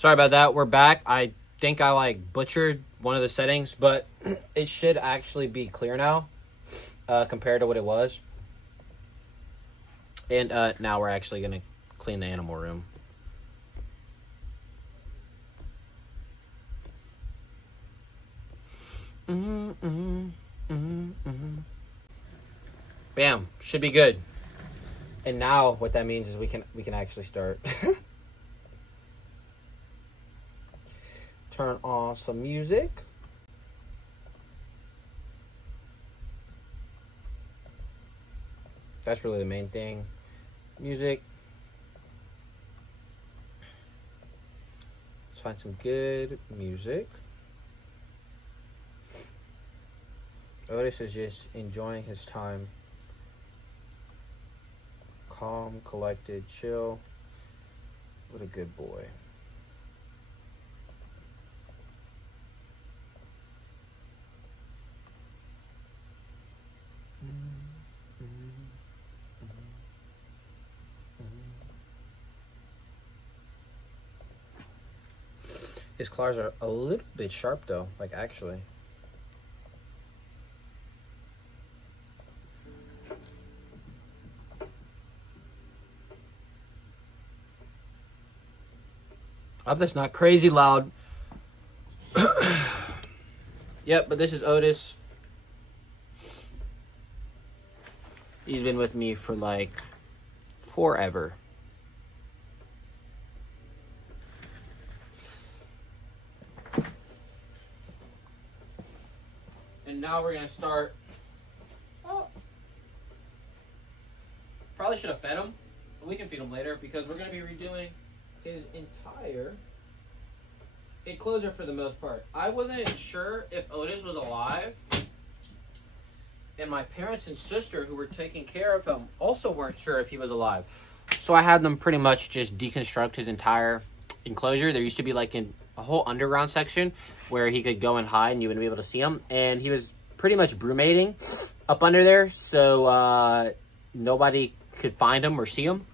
Sorry about that. We're back. I think I like butchered one of the settings, but it should actually be clear now compared to what it was. And now we're actually going to clean the animal room. Bam. Should be good. And now what that means is we can actually start. Turn on some music. That's really the main thing. Music. Let's find some good music. Otis is just enjoying his time. Calm, collected, chill. What a good boy. His claws are a little bit sharp though, like actually. I hope that's not crazy loud. Yep, but this is Otis. He's been with me for like forever. And now we're going to start. Oh. Probably should have fed him. But we can feed him later because we're going to be redoing his entire enclosure for the most part. I wasn't sure if Otis was alive. And my parents and sister who were taking care of him also weren't sure if he was alive. So I had them pretty much just deconstruct his entire enclosure. There used to be like a whole underground section where he could go and hide and you wouldn't be able to see him. And he was pretty much brumating up under there. So nobody could find him or see him.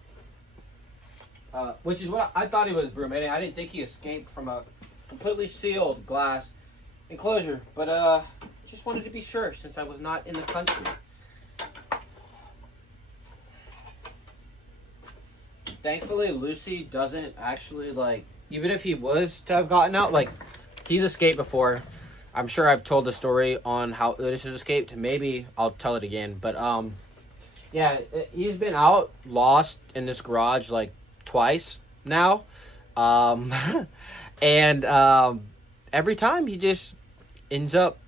Which is what I thought he was brumating. I didn't think he escaped from a completely sealed glass enclosure. But just wanted to be sure since I was not in the country. Thankfully, Lucy doesn't actually, like, even if he was to have gotten out, like, he's escaped before. I'm sure I've told the story on how Otis has escaped. Maybe I'll tell it again. But, yeah, he's been out, lost in this garage, like, twice now. And every time he just ends up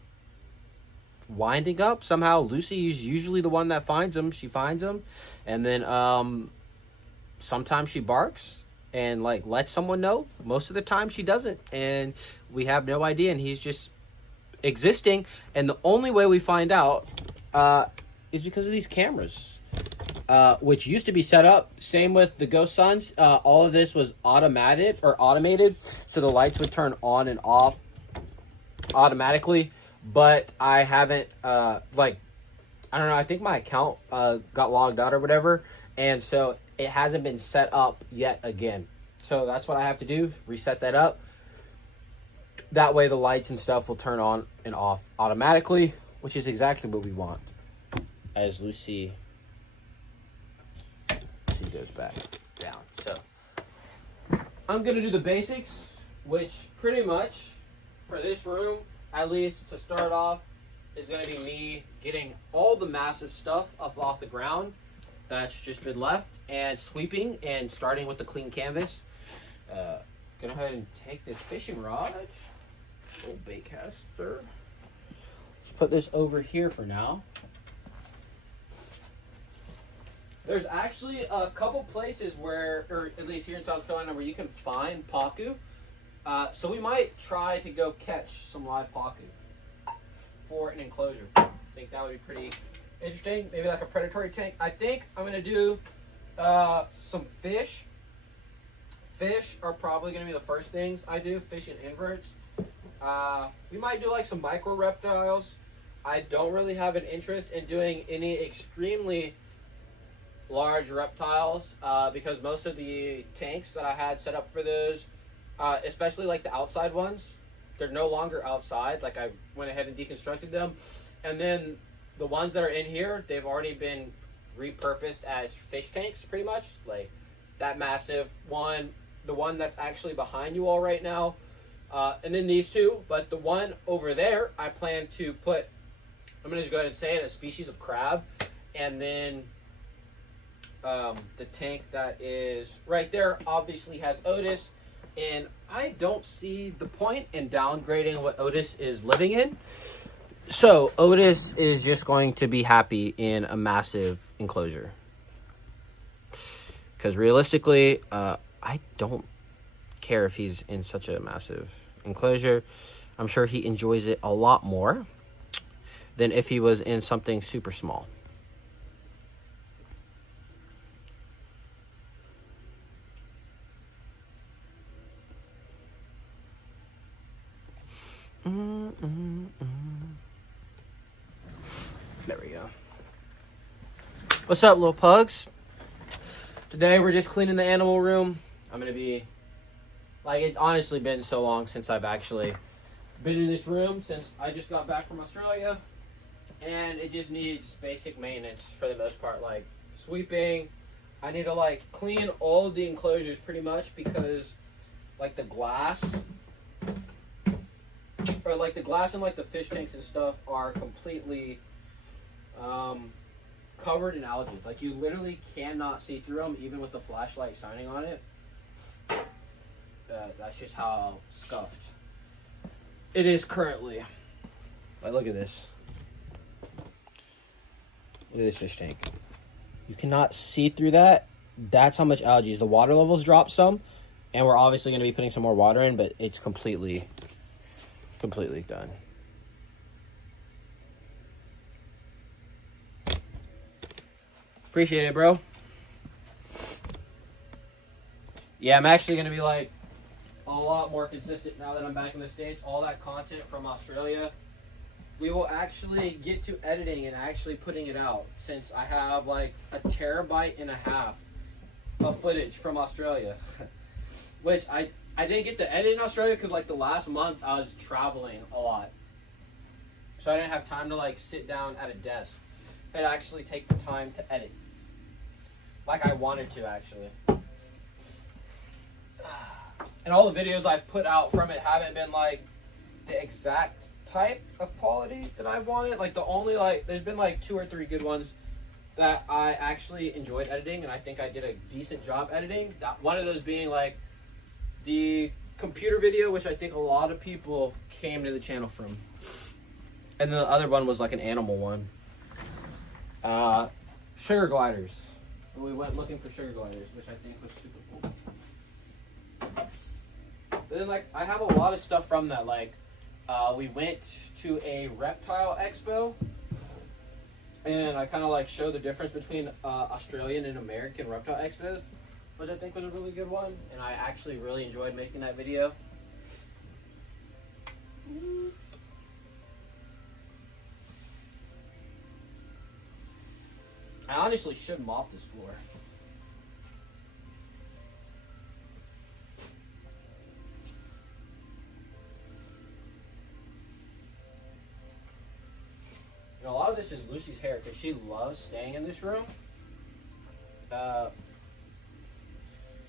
winding up somehow. Lucy is usually the one that finds him. She finds him, and then sometimes she barks and like lets someone know. Most of the time she doesn't, and we have no idea, and he's just existing. And the only way we find out is because of these cameras, which used to be set up. Same with the Ghost Sons. All of this was automated, so the lights would turn on and off automatically. But I haven't, I don't know, I think my account got logged out or whatever, and so it hasn't been set up yet again. So that's what I have to do, reset that up. That way the lights and stuff will turn on and off automatically, which is exactly what we want. As Lucy goes back down. So I'm going to do the basics, which pretty much for this room, at least to start off, is going to be me getting all the massive stuff up off the ground that's just been left and sweeping and starting with the clean canvas. Go ahead and take this fishing rod, old bait caster. Let's put this over here for now. There's actually a couple places where, or at least here in South Carolina, where you can find pacu. So we might try to go catch some live pacu for an enclosure. I think that would be pretty interesting. Maybe like a predatory tank. I think I'm going to do some fish. Fish are probably going to be the first things I do. Fish and inverts. We might do like some micro reptiles. I don't really have an interest in doing any extremely large reptiles because most of the tanks that I had set up for those especially like the outside ones. They're no longer outside. Like I went ahead and deconstructed them. And then the ones that are in here, they've already been repurposed as fish tanks pretty much. Like that massive one, the one that's actually behind you all right now. And then these two. But the one over there, I plan to put, I'm going to just go ahead and say it, a species of crab. And then the tank that is right there obviously has Otis. And I don't see the point in downgrading what Otis is living in. So Otis is just going to be happy in a massive enclosure. Because realistically, I don't care if he's in such a massive enclosure. I'm sure he enjoys it a lot more than if he was in something super small. There we go. What's up, little pugs? Today we're just cleaning the animal room. I'm gonna be like, it's honestly been so long since I've actually been in this room since I just got back from Australia, and it just needs basic maintenance for the most part, like sweeping. I need to like clean all of the enclosures pretty much because like the glass or like the glass and like the fish tanks and stuff are completely covered in algae. Like you literally cannot see through them even with the flashlight shining on it. That's just how scuffed it is currently. Like look at this. Look at this fish tank. You cannot see through that. That's how much algae is. The water levels dropped some, and we're obviously going to be putting some more water in, but it's completely done. Appreciate it, bro. Yeah, I'm actually going to be like a lot more consistent now that I'm back in the States. All that content from Australia, we will actually get to editing and actually putting it out, since I have like a 1.5 terabytes of footage from Australia. Which I didn't get to edit in Australia because like the last month I was traveling a lot. So I didn't have time to like sit down at a desk and actually take the time to edit. Like I wanted to actually. And all the videos I've put out from it haven't been like the exact type of quality that I wanted. Like the only like, there's been like 2 or 3 good ones that I actually enjoyed editing, and I think I did a decent job editing. That one of those being like the computer video, which I think a lot of people came to the channel from. And then the other one was like an animal one. Sugar gliders. We went looking for sugar gliders, which I think was super cool. But then like I have a lot of stuff from that. Like we went to a reptile expo, and I kind of like show the difference between Australian and American reptile expos, which I think was a really good one, and I actually really enjoyed making that video. I honestly should mop this floor. You know, a lot of this is Lucy's hair because she loves staying in this room.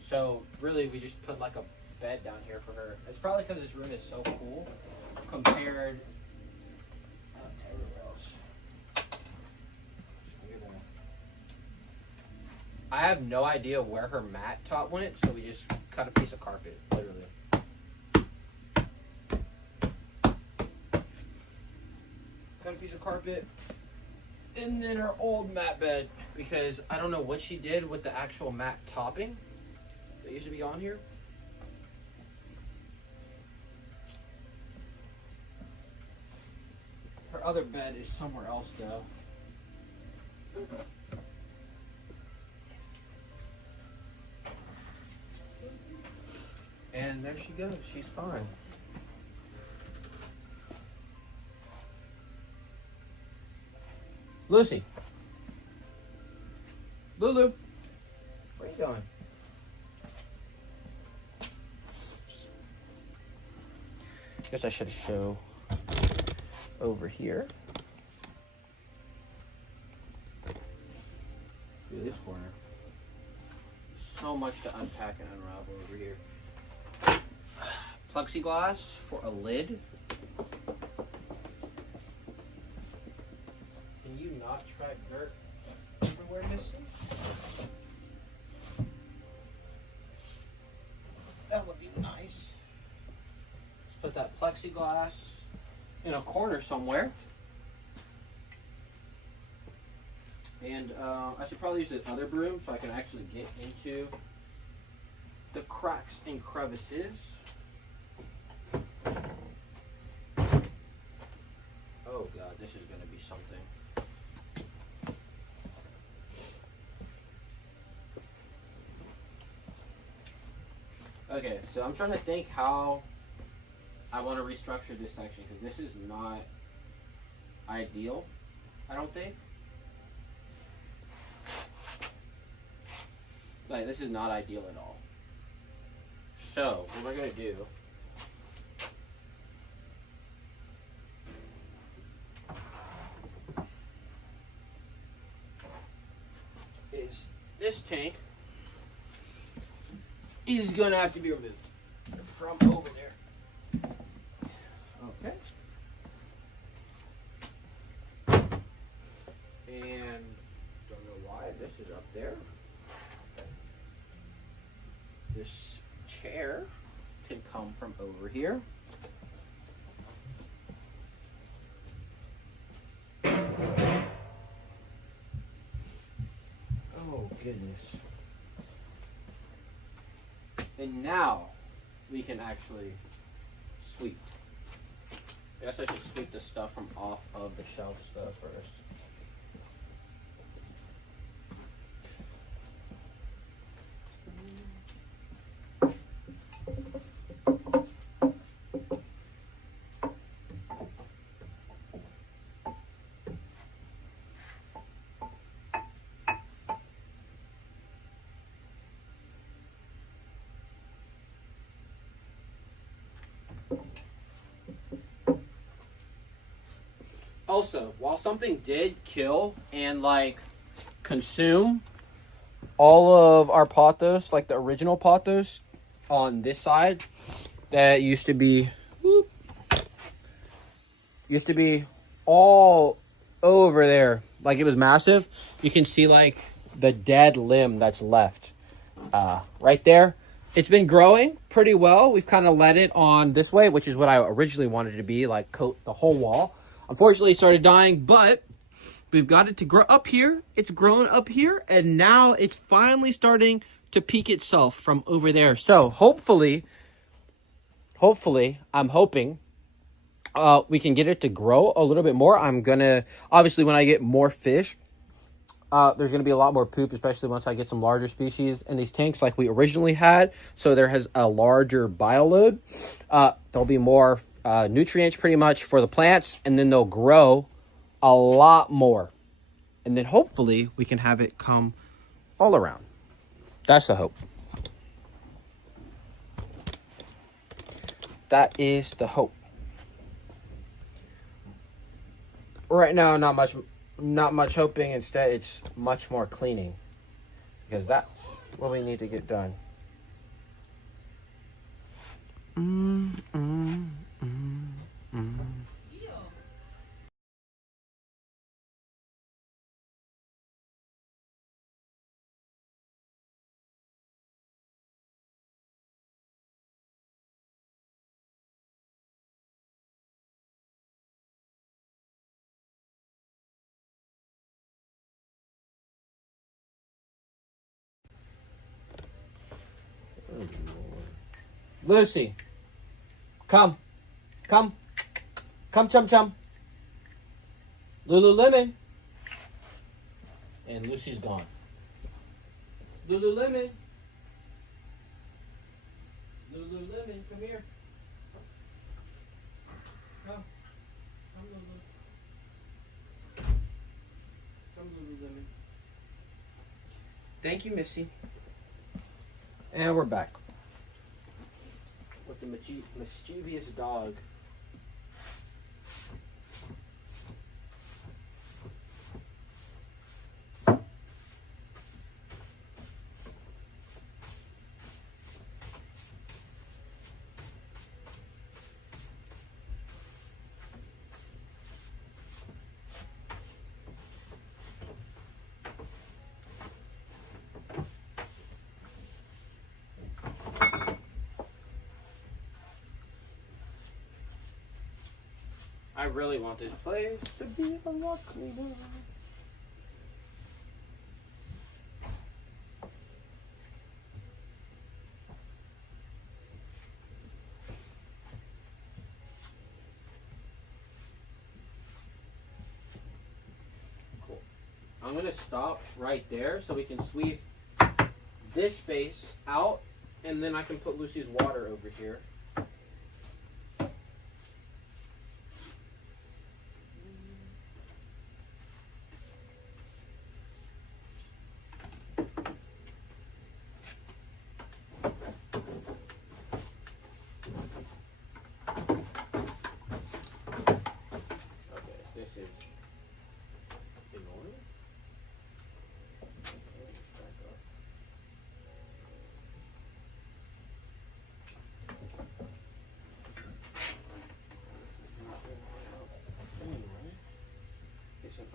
So really we just put like a bed down here for her. It's probably because this room is so cool compared to everywhere else. I have no idea where her mat top went, so we just cut a piece of carpet, literally. Cut a piece of carpet, and then her old mat bed, because I don't know what she did with the actual mat topping that used to be on here. Her other bed is somewhere else, though. And there she goes. She's fine. Lucy. Lulu. Where are you going? Guess I should show over here. Look at this corner. So much to unpack and unravel over here. Plexiglass for a lid. Can you not track dirt everywhere, Missy? That would be nice. Let's put that plexiglass in a corner somewhere. And I should probably use the other broom so I can actually get into the cracks and crevices. Oh God, this is going to be something. Okay, so I'm trying to think how I want to restructure this section because this is not ideal, I don't think. Like, this is not ideal at all. So, what we're going to do is this tank is going to have to be removed from over there. Okay. And don't know why this is up there. This chair can come from over here. Oh, goodness. And now we can actually sweep. I guess I should sweep the stuff from off of the shelf stuff first. Also, while something did kill and like consume all of our pothos, like the original pothos on this side that used to be all over there, like it was massive. You can see like the dead limb that's left right there. It's been growing pretty well. We've kind of let it on this way, which is what I originally wanted it to be, like coat the whole wall. Unfortunately, it started dying, but we've got it to grow up here. It's growing up here, and now it's finally starting to peak itself from over there. So hopefully, I'm hoping we can get it to grow a little bit more. I'm gonna, obviously, when I get more fish, there's going to be a lot more poop, especially once I get some larger species in these tanks like we originally had. So there has a larger bio load. There'll be more nutrients pretty much for the plants, and then they'll grow a lot more. And then hopefully we can have it come all around. That's the hope. That is the hope. Right now, not much hoping. Instead, it's much more cleaning, because that's what we need to get done. Lucy, come, chum, chum. Lululemon. And Lucy's gone. Lululemon, come here. Come, Lulu. Come, Lululemon. Thank you, Missy. And we're back. We're with the mischievous dog. I really want this place to be a lot cleaner. Cool. I'm going to stop right there so we can sweep this space out, and then I can put Lucy's water over here.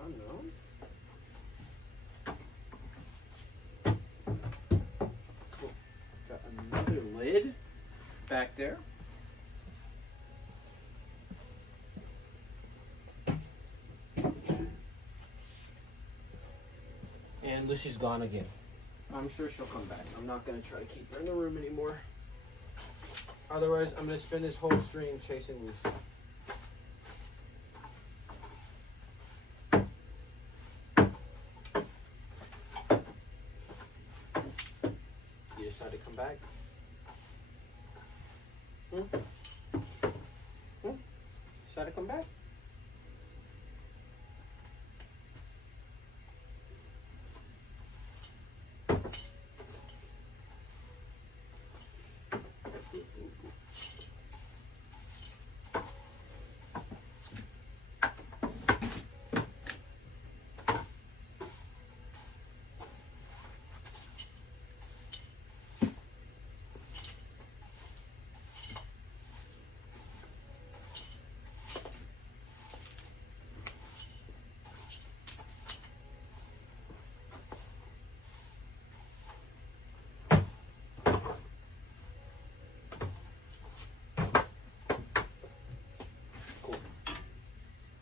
Unknown. Cool. Got another lid back there. And Lucy's gone again. I'm sure she'll come back. I'm not going to try to keep her in the room anymore. Otherwise, I'm going to spend this whole stream chasing Lucy. Back. Decide to come back.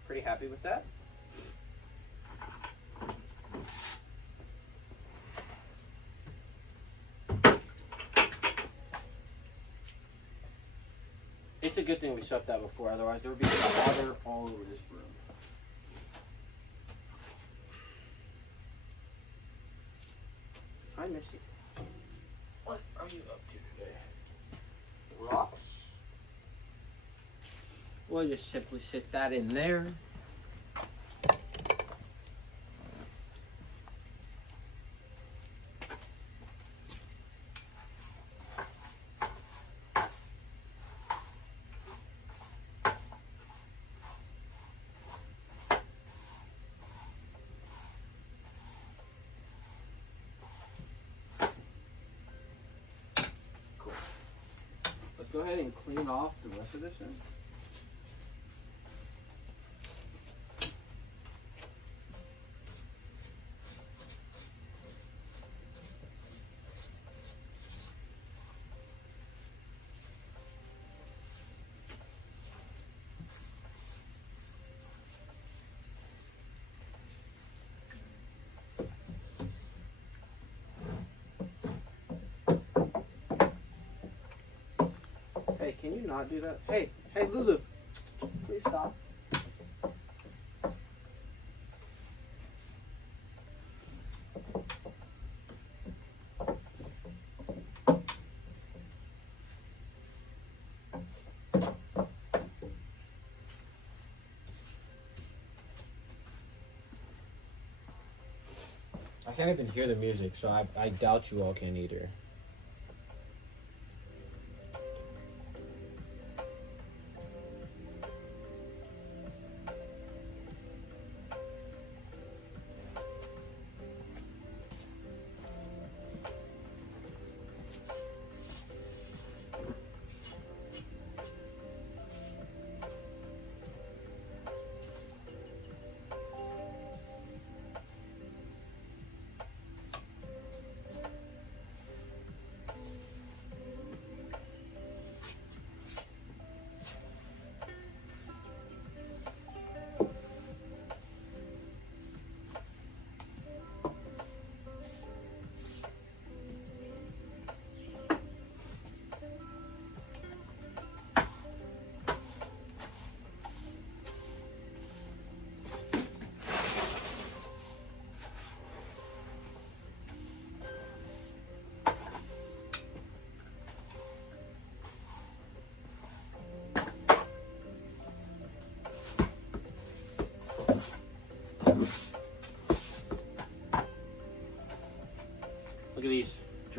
Pretty happy with that. It's a good thing we swept that before, otherwise there would be water all over this room. Hi, Missy. What are you up to today? Rocks? We'll just simply sit that in there. Cool. Let's go ahead and clean off the rest of this then. Hey, can you not do that? Hey, Lulu, please stop. I can't even hear the music, so I doubt you all can either.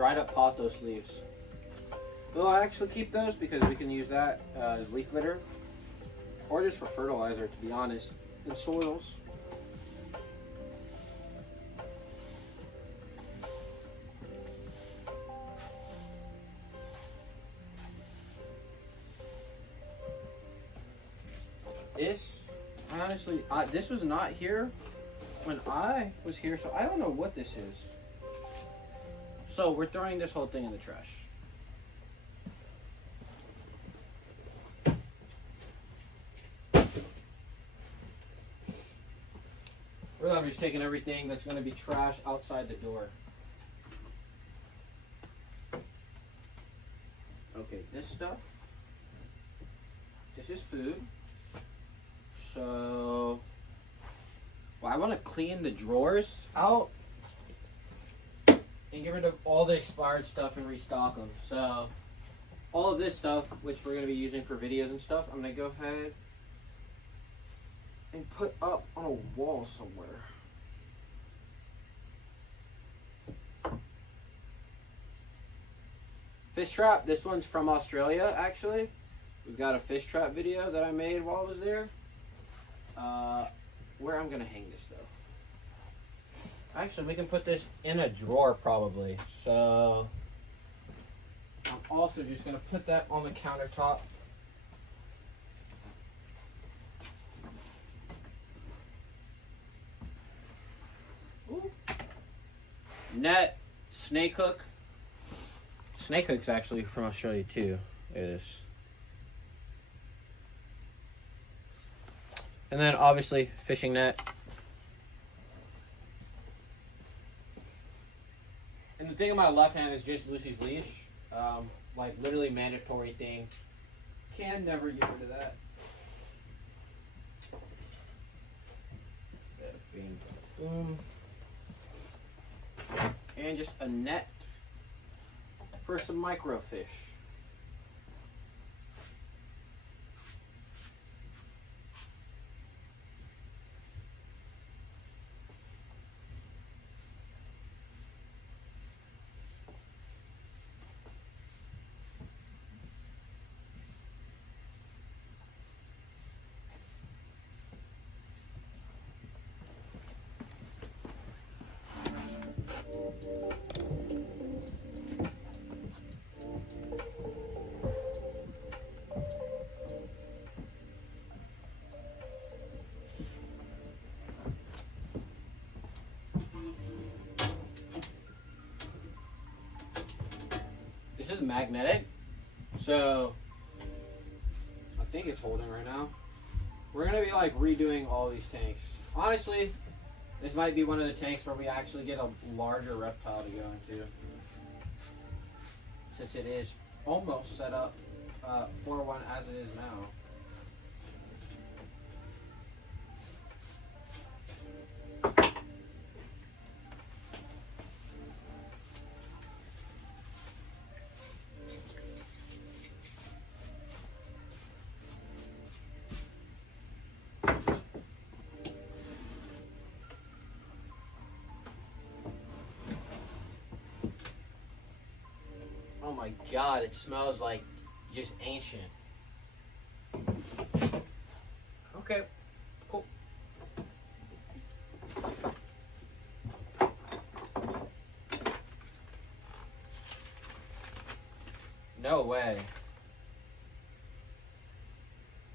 dried up pothos leaves. We'll actually keep those because we can use that as leaf litter or just for fertilizer, to be honest, in soils. This, honestly, this was not here when I was here, so I don't know what this is. So we're throwing this whole thing in the trash. Really, I'm just taking everything that's going to be trash outside the door. Okay, this stuff. This is food. So, well, I want to clean the drawers out and get rid of all the expired stuff and restock them. So, all of this stuff, which we're going to be using for videos and stuff, I'm going to go ahead and put up on a wall somewhere. Fish trap, this one's from Australia, actually. We've got a fish trap video that I made while I was there. Where I'm gonna hang this though. Actually, we can put this in a drawer probably. So I'm also just gonna put that on the countertop. Ooh. Net, snake hook. Snake hook's actually from Australia too. Look at this. And then obviously fishing net. And the thing on my left hand is just Lucy's leash. Like literally mandatory thing. Can never get rid of that. Boom. And just a net for some microfish. This is magnetic, so I think it's holding right now. We're gonna be like redoing all these tanks. Honestly, this might be one of the tanks where we actually get a larger reptile to go into, since it is almost set up for one as it is now. Oh my god, it smells like just ancient. Okay, cool. No way.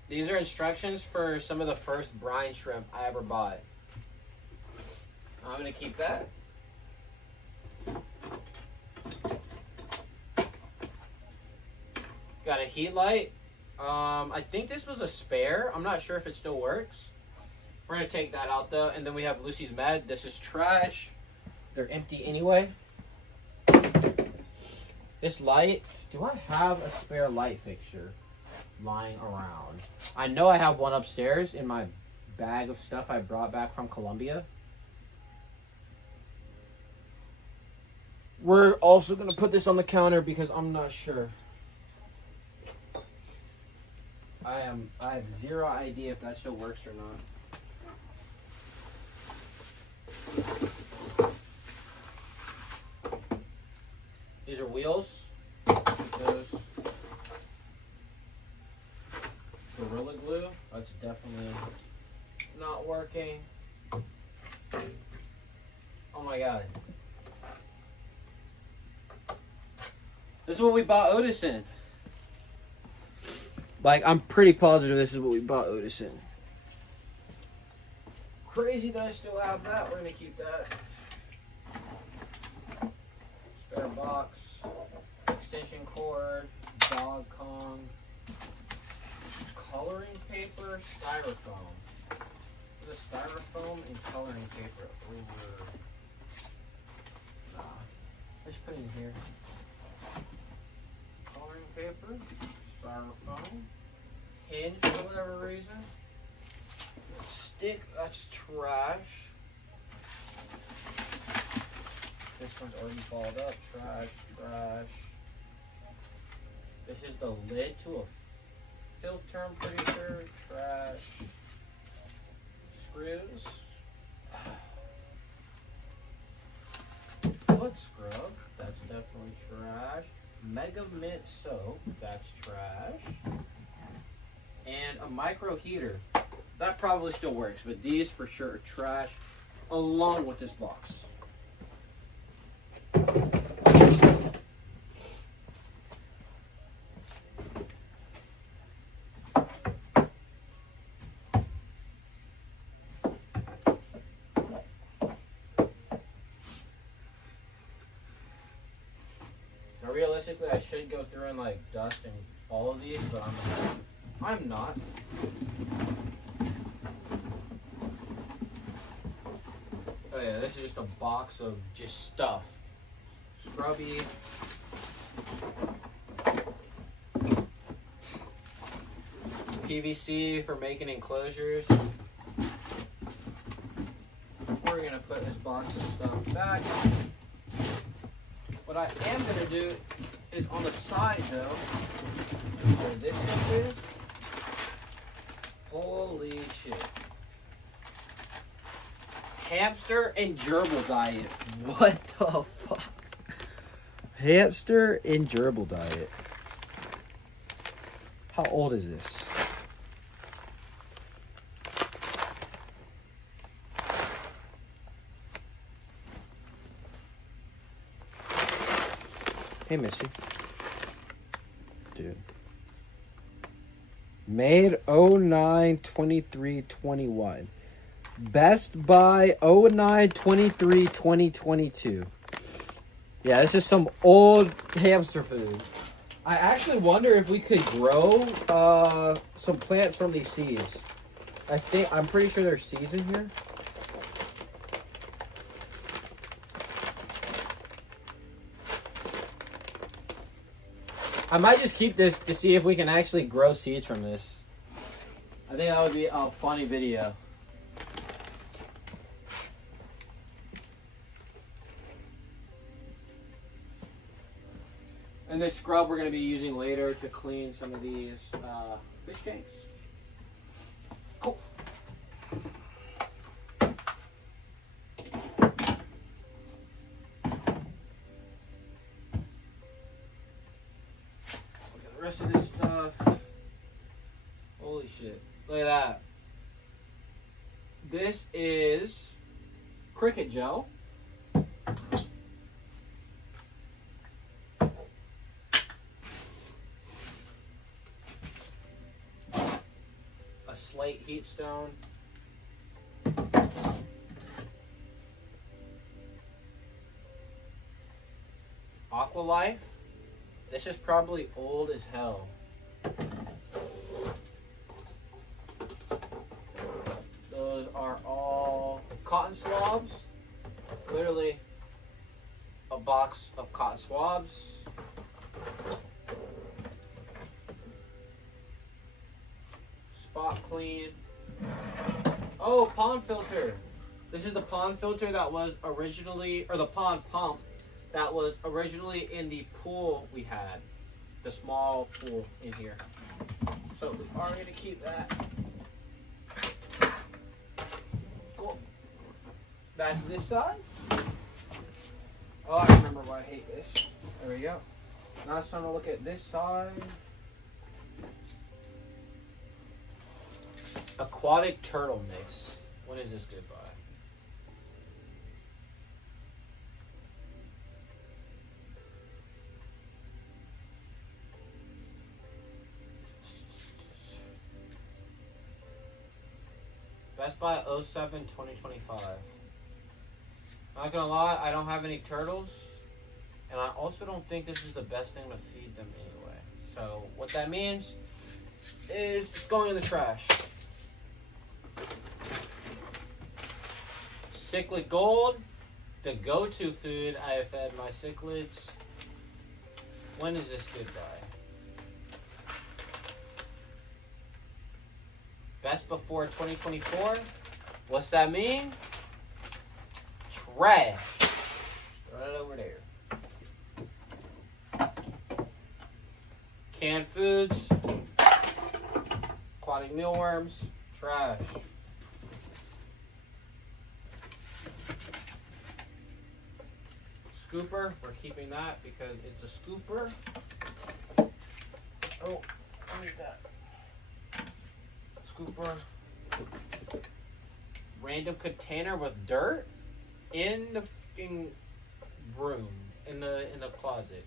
These are instructions for some of the first brine shrimp I ever bought. I'm gonna keep that. Got a heat light. I think this was a spare. I'm not sure if it still works. We're gonna take that out though, and then we have Lucy's med. This is trash. They're empty anyway. This light. Do I have a spare light fixture lying around? I know I have one upstairs in my bag of stuff I brought back from Colombia. We're also gonna put this on the counter because I'm not sure. I have zero idea if that still works or not. These are wheels. Those Gorilla Glue. That's definitely not working. Oh my god. This is what we bought Otis in. Like, I'm pretty positive this is what we bought Otis in. Crazy that I still have that. We're going to keep that. Spare box. Extension cord. Dog Kong. Coloring paper. Styrofoam. The styrofoam and coloring paper over. Nah. Let's put it in here. Coloring paper. Styrofoam. Hinge for whatever reason. Stick, that's trash. This one's already balled up. Trash, trash. This is the lid to a filter, I'm pretty sure. Trash. Screws. Foot scrub. That's definitely trash. Mega Mint soap. That's trash. And a micro heater. That probably still works, but these for sure are trash, along with this box. Now, realistically, I should go through and like dust and all of these, but I'm not. Oh yeah, this is just a box of just stuff. Scrubby. PVC for making enclosures. We're gonna put this box of stuff back. What I am gonna do is on the side though, where this stuff is. Holy shit. Hamster and gerbil diet. What the fuck? Hamster and gerbil diet. How old is this? Hey, Missy. Dude. Made 09/23/21. Best Buy 09/23/2022. Yeah, this is some old hamster food. I actually wonder if we could grow some plants from these seeds. I'm pretty sure there's seeds in here. I might just keep this to see if we can actually grow seeds from this. I think that would be a funny video. And this scrub we're going to be using later to clean some of these fish tanks. Cool. Let's look at the rest of this stuff. Holy shit. Look at that. This is cricket gel. Slate heat stone. Aqualife. This is probably old as hell. Those are all cotton swabs. Literally a box of cotton swabs. Spot clean. Oh, pond filter. This is the pond filter that was originally, or the pond pump that was originally in the pool we had. The small pool in here. So we are going to keep that. Cool. That's this side. Oh, I remember why I hate this. There we go. Now it's time to look at this side. Aquatic turtle mix. When is this good by? Best Buy 07/2025. Not gonna lie, I don't have any turtles, and I also don't think this is the best thing to feed them anyway. So what that means is it's going in the trash. Cichlid Gold, the go-to food I have fed my cichlids. When is this good by? Best before 2024. What's that mean? Trash. Throw it over there. Canned foods, aquatic mealworms, trash. Scooper, we're keeping that because it's a scooper. Oh, I need that. Scooper. Random container with dirt in the fucking room, in the closet.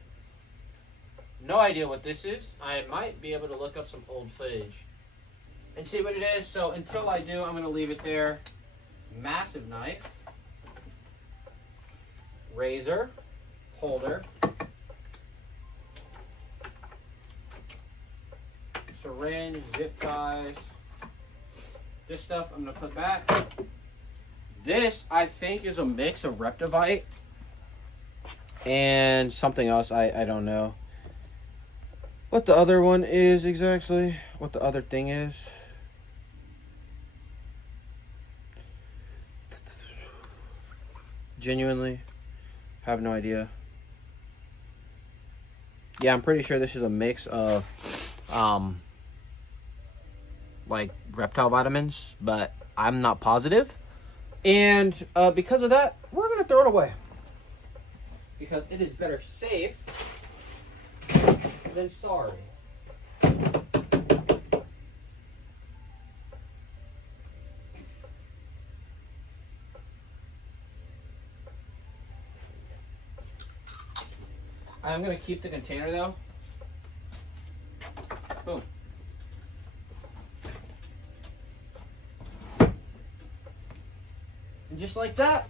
No idea what this is. I might be able to look up some old footage and see what it is. So until I do, I'm going to leave it there. Massive knife. Razor. Holder. Syringe. Zip ties. This stuff I'm going to put back. This, I think, is a mix of Reptivite and something else. I don't know what the other one is exactly. What the other thing is. Genuinely have no idea. Yeah, I'm pretty sure this is a mix of like reptile vitamins, but I'm not positive. And because of that, we're going to throw it away. Because it is better safe than sorry. I'm going to keep the container though. Boom. And just like that,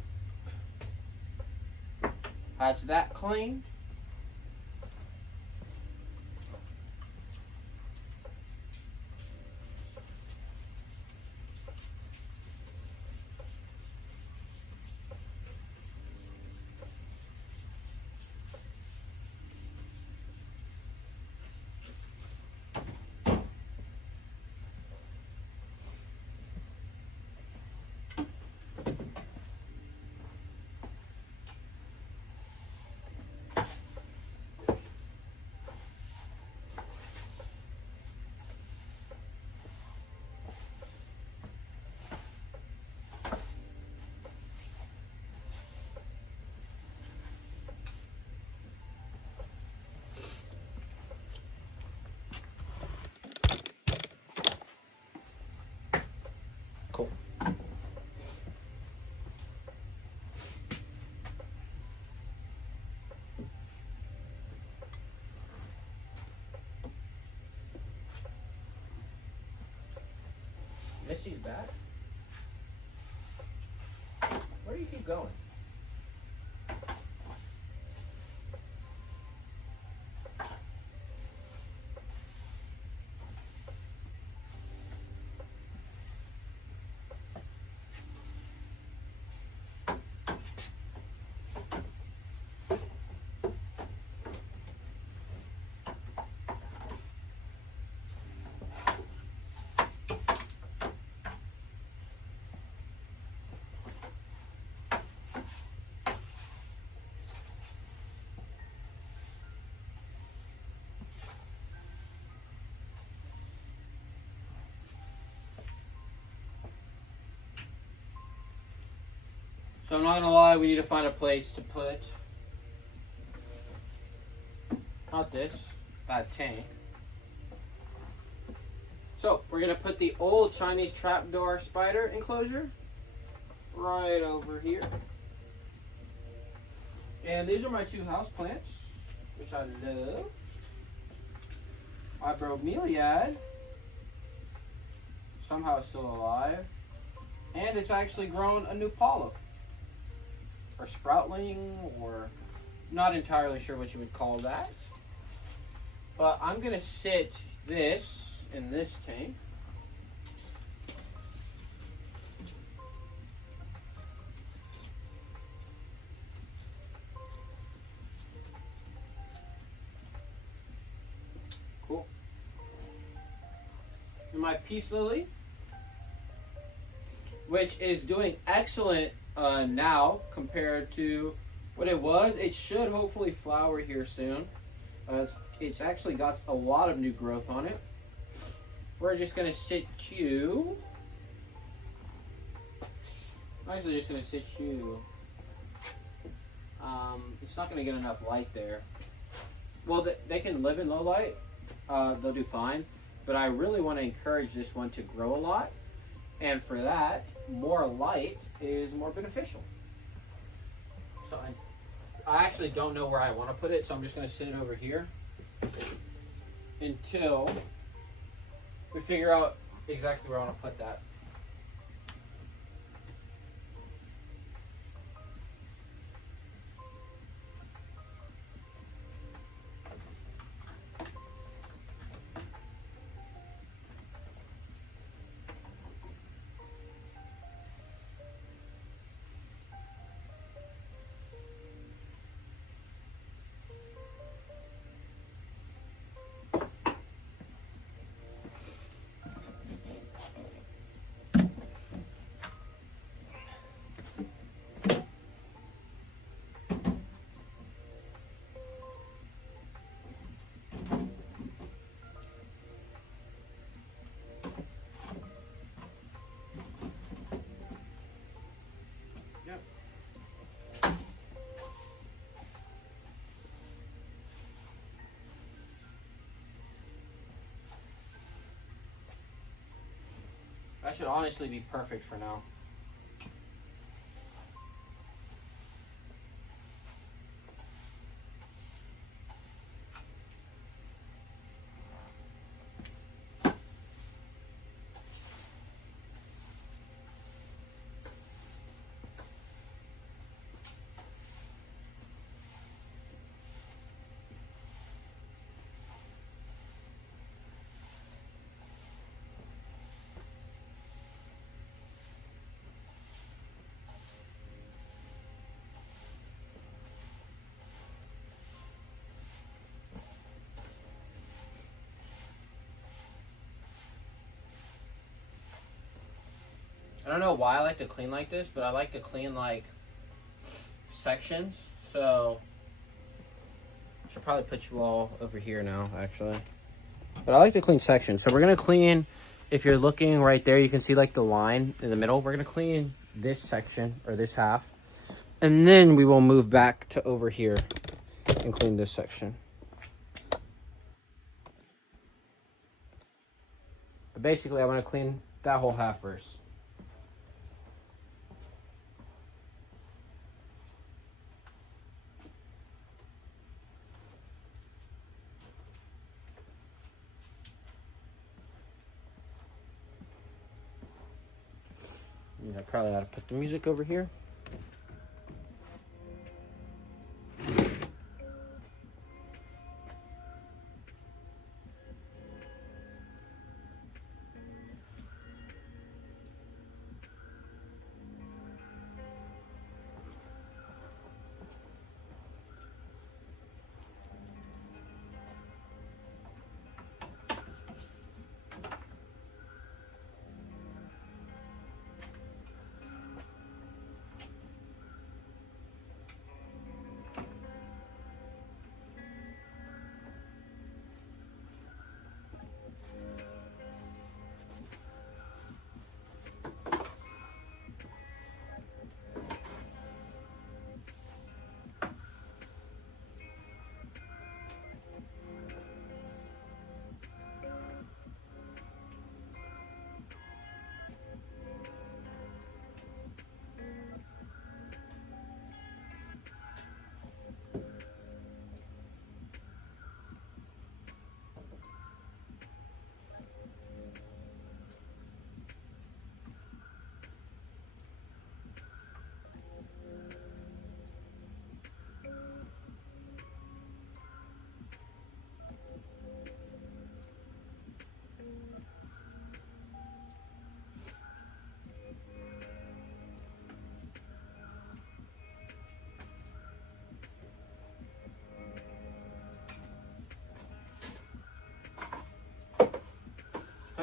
that's that clean. Cool. Missy's back. Where do you keep going? So I'm not gonna lie, we need to find a place to put Not this. That tank. So, we're going to put the old Chinese trapdoor spider enclosure right over here. And these are my 2 house plants, which I love. My bromeliad, somehow it's still alive. And it's actually grown a new polyp. Or sproutling, or not entirely sure what you would call that. But I'm going to sit this in this tank. Cool. And my peace lily, which is doing excellent now compared to what it was. It should hopefully flower here soon. It's actually got a lot of new growth on it. We're just going to sit you. I'm actually just going to sit you. It's not going to get enough light there. Well, they can live in low light. They'll do fine. But I really want to encourage this one to grow a lot. And for that, more light is more beneficial. So I actually don't know where I want to put it, so I'm just going to sit it over here until we figure out exactly where I want to put that. That should honestly be perfect for now. I don't know why I like to clean like this, but I like to clean like sections. So I should probably put you all over here now, actually. But I like to clean sections. So we're going to clean, if you're looking right there, you can see like the line in the middle. We're going to clean this section, or this half. And then we will move back to over here and clean this section. But basically, I want to clean that whole half first. I probably ought to put the music over here.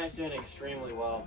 Ryan's doing extremely well.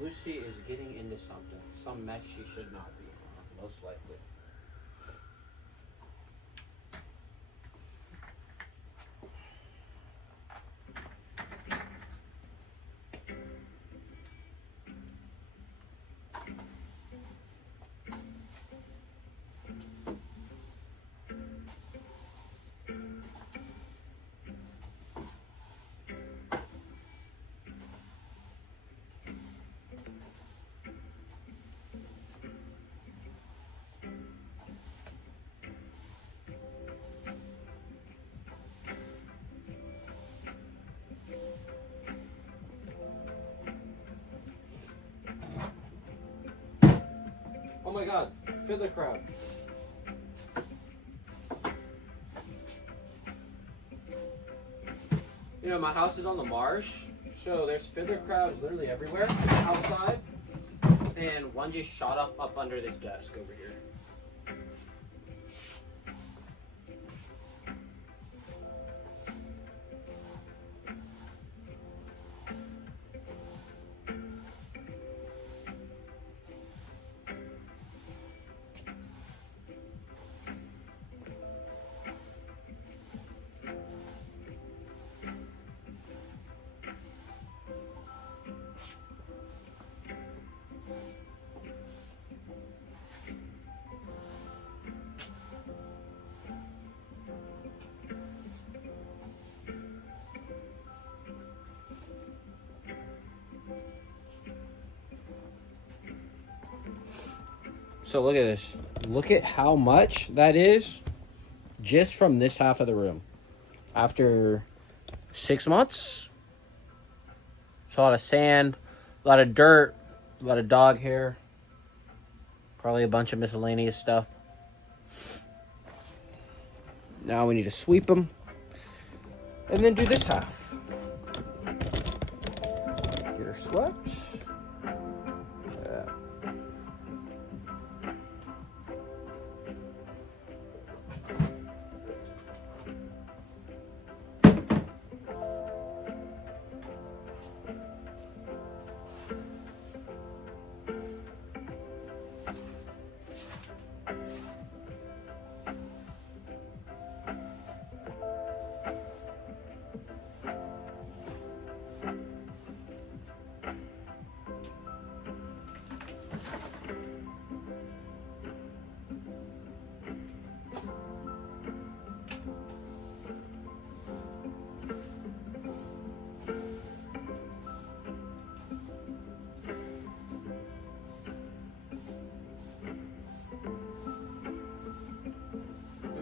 Lucy is getting into something. Some mess she should not be in, most likely. Oh my god, fiddler crowd. You know, my house is on the marsh, so there's fiddler crowds literally everywhere outside. And one just shot up under this desk over here. So look at this. Look at how much that is just from this half of the room. After 6 months, it's a lot of sand, a lot of dirt, a lot of dog hair, probably a bunch of miscellaneous stuff. Now we need to sweep them and then do this half. Get her swept.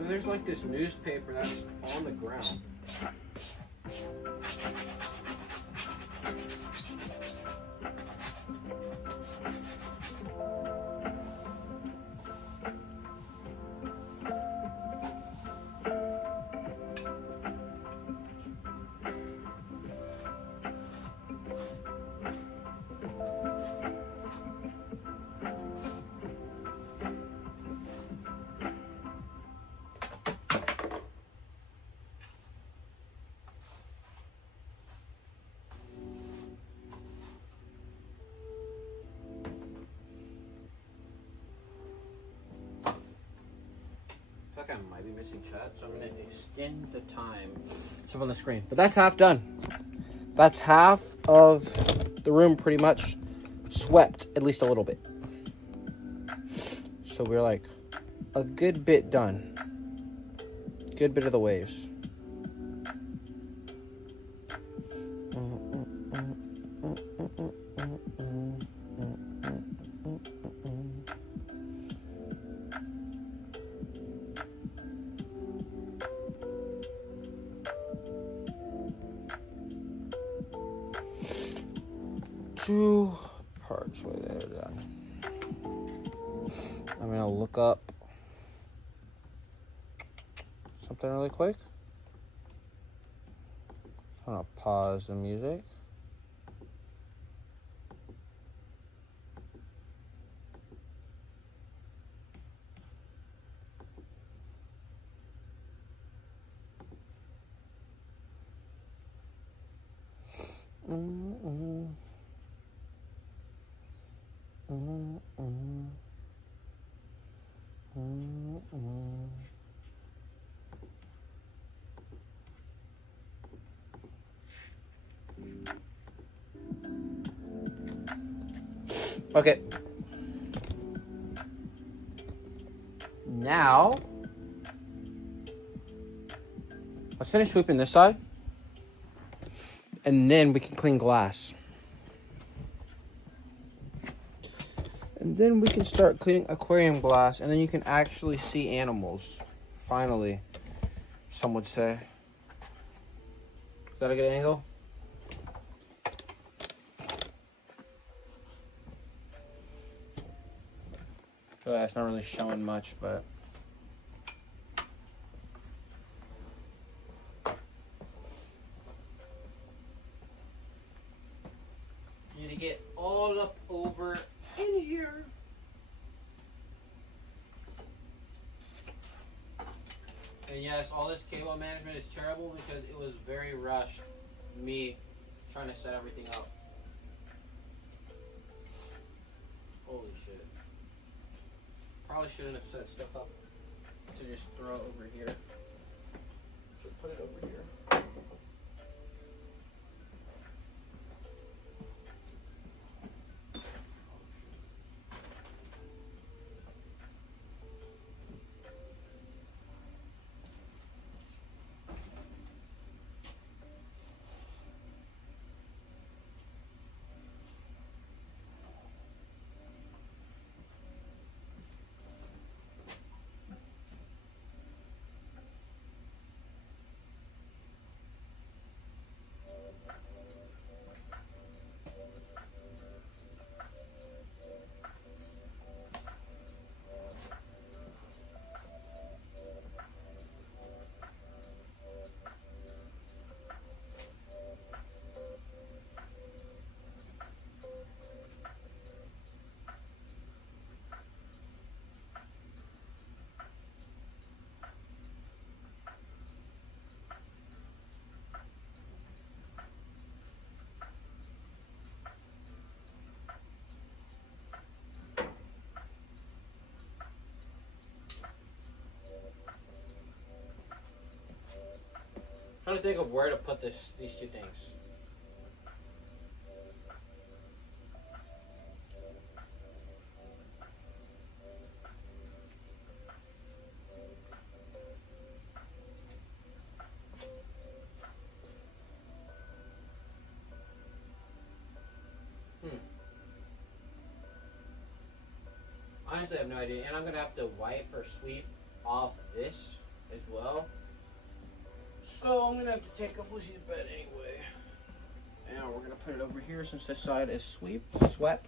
There's like this newspaper that's on the ground. I might be missing chat, so I'm going to extend the time. It's up on the screen. But that's half done. That's half of the room pretty much swept, at least a little bit. So we're like a good bit done. Good bit of the waves. two parts. Wait, they're done. I'm gonna look up something really quick. I'm gonna pause the music. Okay. Now, let's finish sweeping this side. And then we can clean glass. And then we can start cleaning aquarium glass. And then you can actually see animals. Finally, some would say. Is that a good angle? It's not really showing much, but you need to get all up over in here. And yes, all this cable management is terrible because it was very rushed. Me trying to set everything up. Holy shit. Probably shouldn't have set stuff up to just throw it over here. Should put it over here. Trying to think of where to put these two things. Honestly, I have no idea. And I'm going to have to wipe or sweep off this as well. So I'm going to have to take off Lucy's bed anyway. And we're going to put it over here since this side is swept.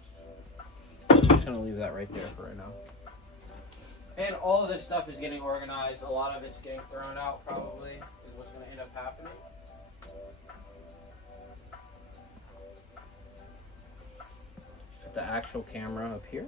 I'm just going to leave that right there for right now. And all of this stuff is getting organized. A lot of it's getting thrown out probably is what's going to end up happening. Put the actual camera up here.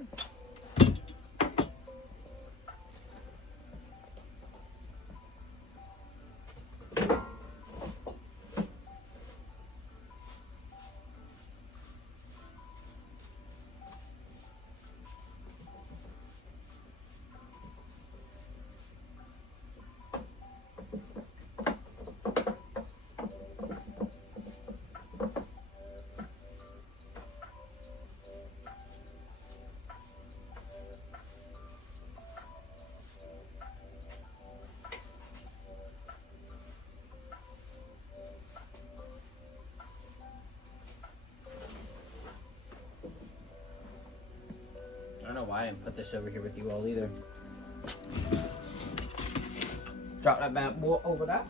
I don't know why I didn't put this over here with you all either. Drop that bad boy over that.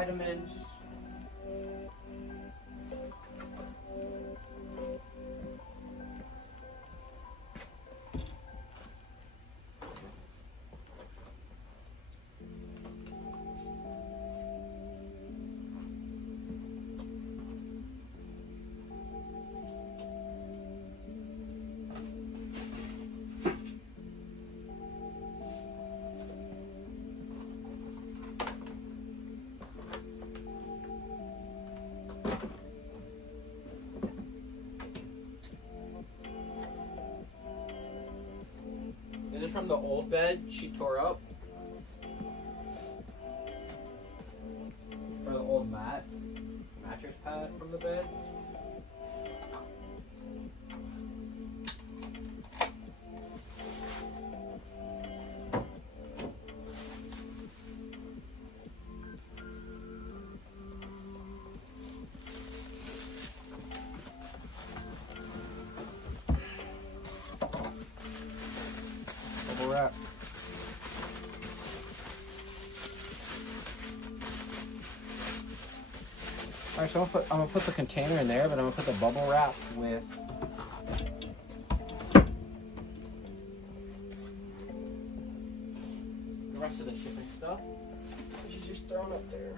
vitamins. This is from the old bed she tore up. Or the old mattress pad from the bed. Wrap. Alright, so I'm gonna put the container in there, but I'm gonna put the bubble wrap with the rest of the shipping stuff, which is just thrown up there.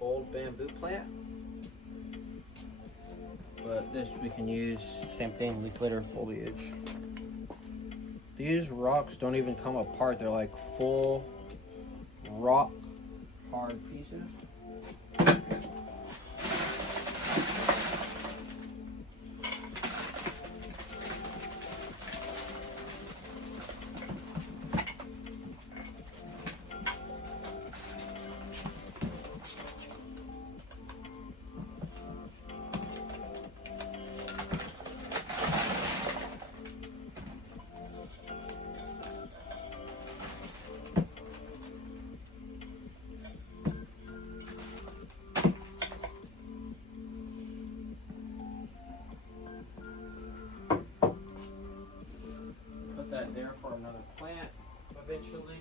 Old bamboo plant. But this we can use, same thing, leaf litter, foliage. These rocks don't even come apart. They're like full rock hard pieces. That there for another plant eventually.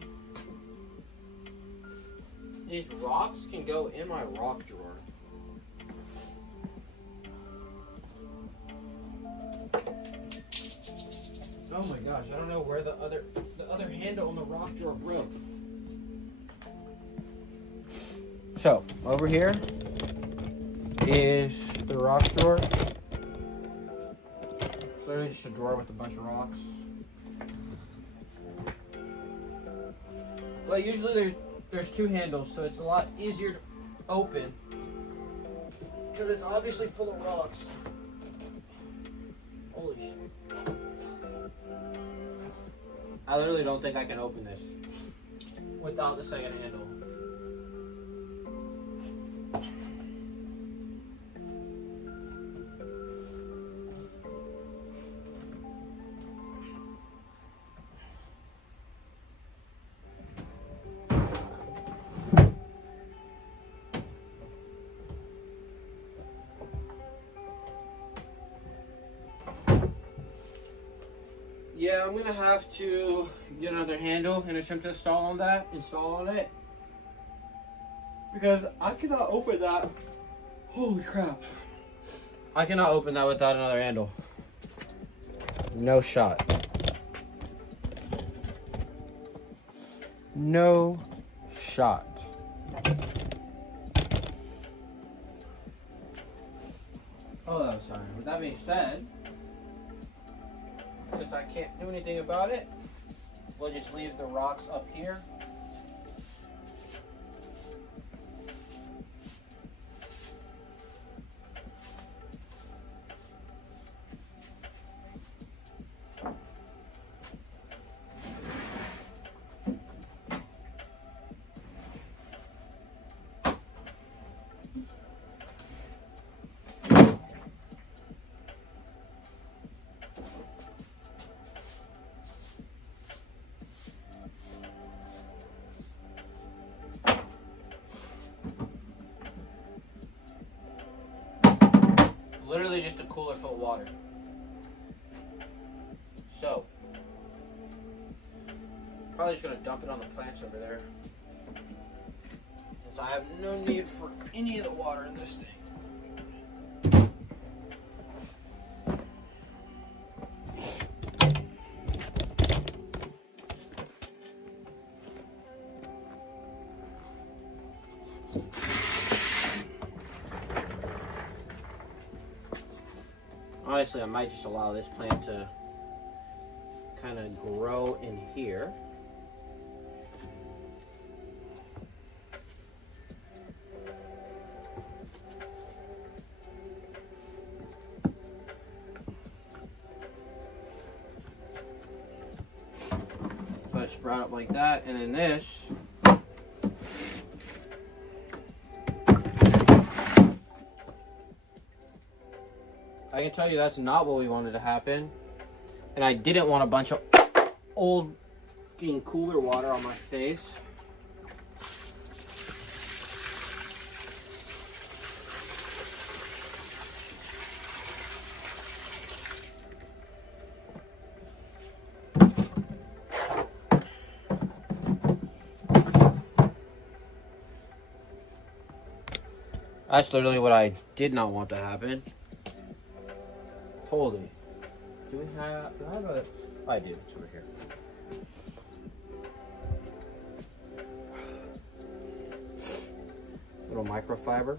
These rocks can go in my rock drawer. Oh my gosh, I don't know where the other handle on the rock drawer broke. So over here is the rock drawer. It's literally just a drawer with a bunch of rocks. But usually there's two handles, so it's a lot easier to open because it's obviously full of rocks. Holy shit. I literally don't think I can open this without the second handle. Yeah, I'm gonna have to get another handle and attempt to install on it. Because I cannot open that. Holy crap. I cannot open that without another handle. No shot. No shot. Oh, that was sorry. With that being said, since I can't do anything about it, we'll just leave the rocks up here. Literally just a cooler full of water. So, probably just going to dump it on the plants over there. Because I have no need for any of the water in this thing. Honestly, I might just allow this plant to kind of grow in here. So I sprout up like that, and then this. I can tell you that's not what we wanted to happen. And I didn't want a bunch of old fucking cooler water on my face. That's literally what I did not want to happen. Holy. Do I have a... I do. It's over here. Little microfiber.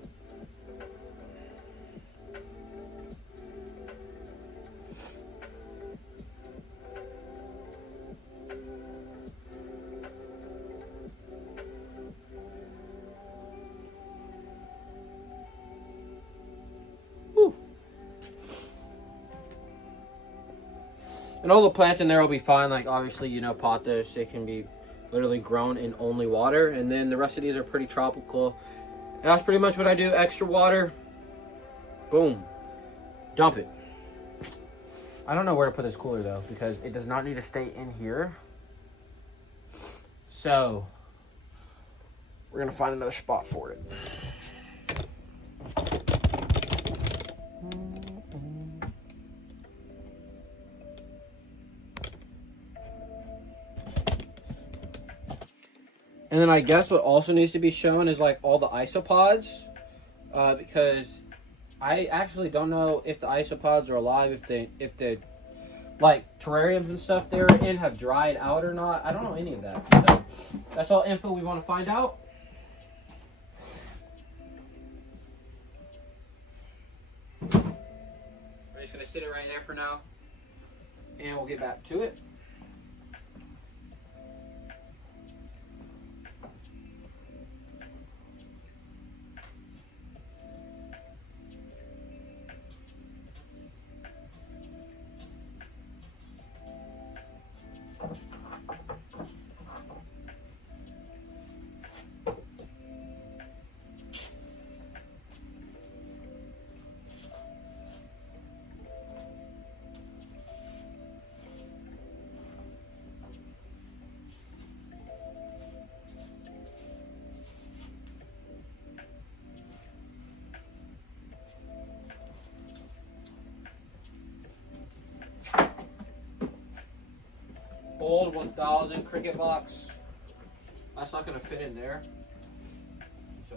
And all the plants in there will be fine. Like, obviously, you know, pothos, it can be literally grown in only water. And then the rest of these are pretty tropical. And that's pretty much what I do. Extra water. Boom. Dump it. I don't know where to put this cooler, though, because it does not need to stay in here. So, we're going to find another spot for it. And then I guess what also needs to be shown is like all the isopods, because I actually don't know if the isopods are alive, if the like terrariums and stuff they're in have dried out or not. I don't know any of that. So that's all info we want to find out. We're just gonna sit it right there for now, and we'll get back to it. Old 1000 cricket box. That's not going to fit in there. So.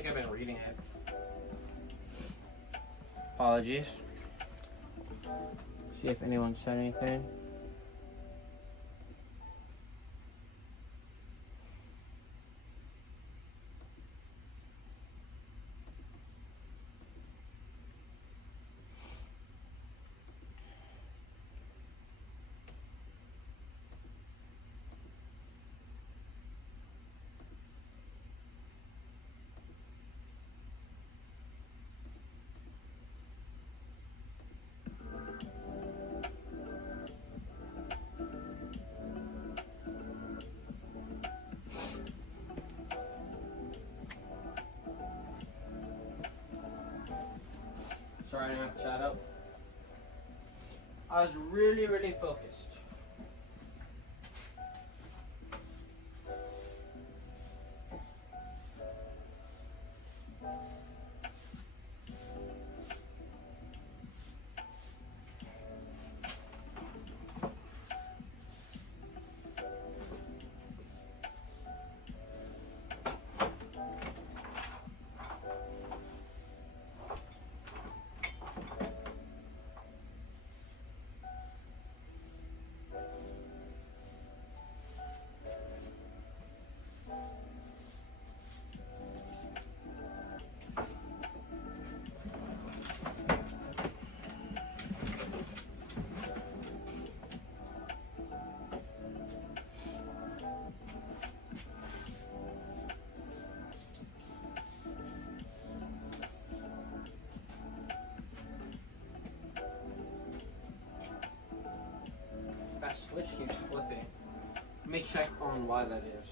think I've been reading it. Apologies. See if anyone said anything. Sorry, I didn't have to chat up. I was really focused. That switch keeps flipping. Let me check on why that is.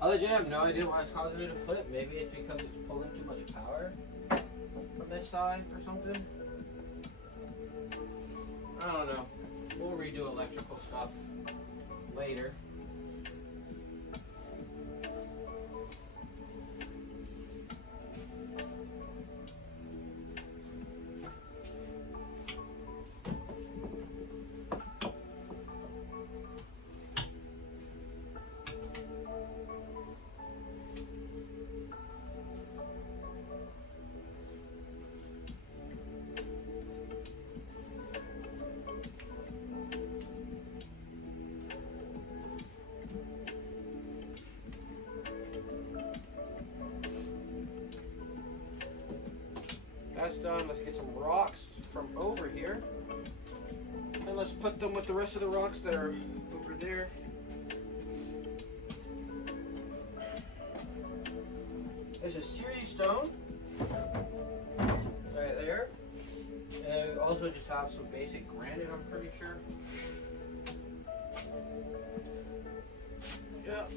I legit have no idea why it's causing it to flip. Maybe it's because it's pulling too much power from this side or something. I don't know. We'll redo electrical stuff later. That's done. Let's get some rocks from over here. And let's put them with the rest of the rocks that are over there. There's a series stone right there. And we also just have some basic granite, I'm pretty sure. Yep.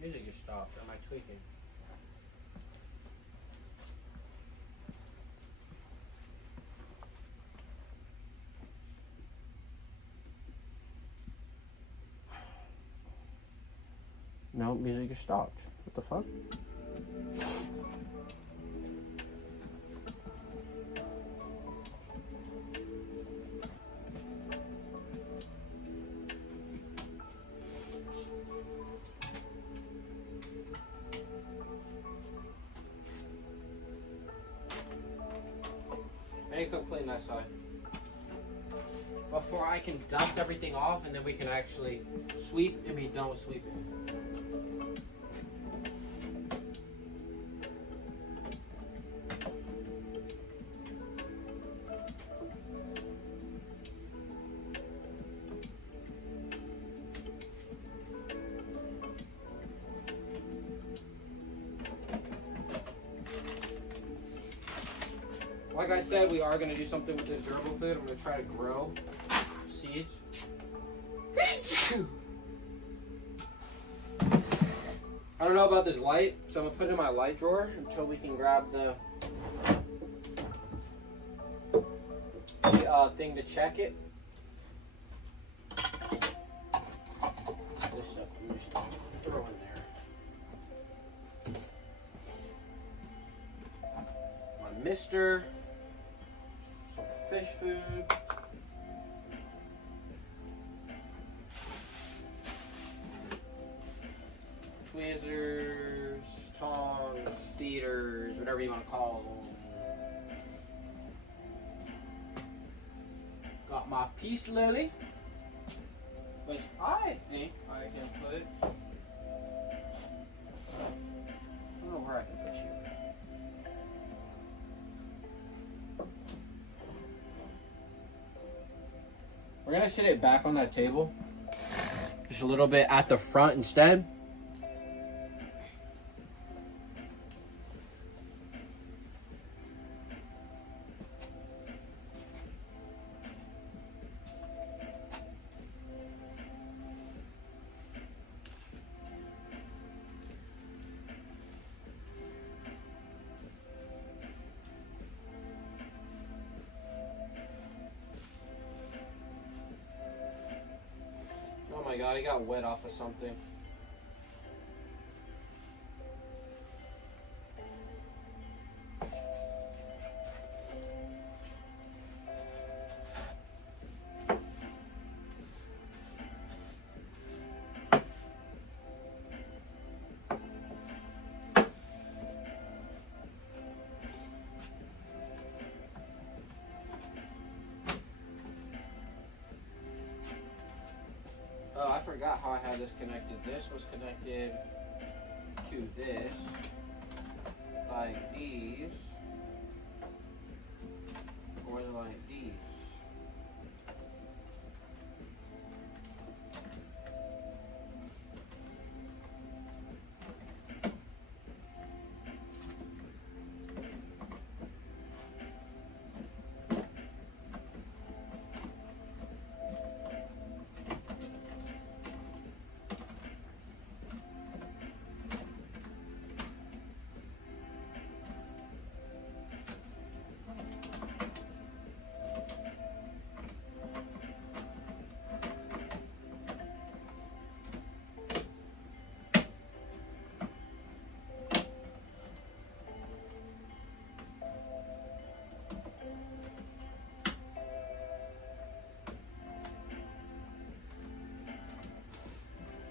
Music just stopped. Or am I tweaking? No, music just stopped. What the fuck? I need to go clean that side. before I can dust everything off, and then we can actually sweep and be done with sweeping. Like I said, we are going to do something with this gerbil food. I'm going to try to grow seeds. I don't know about this light, so I'm going to put it in my light drawer until we can grab the thing to check it. This stuff I'm just throw in there. My mister. Some fish food. Tweezers, tongs, feeders, whatever you want to call them. Got my peace lily, which I think I can put. I don't know where I can put you. We're gonna sit it back on that table, just a little bit at the front instead. Oh my god, he got wet off of something. Oh, I forgot how I had this connected. This was connected to this, like these, or like these.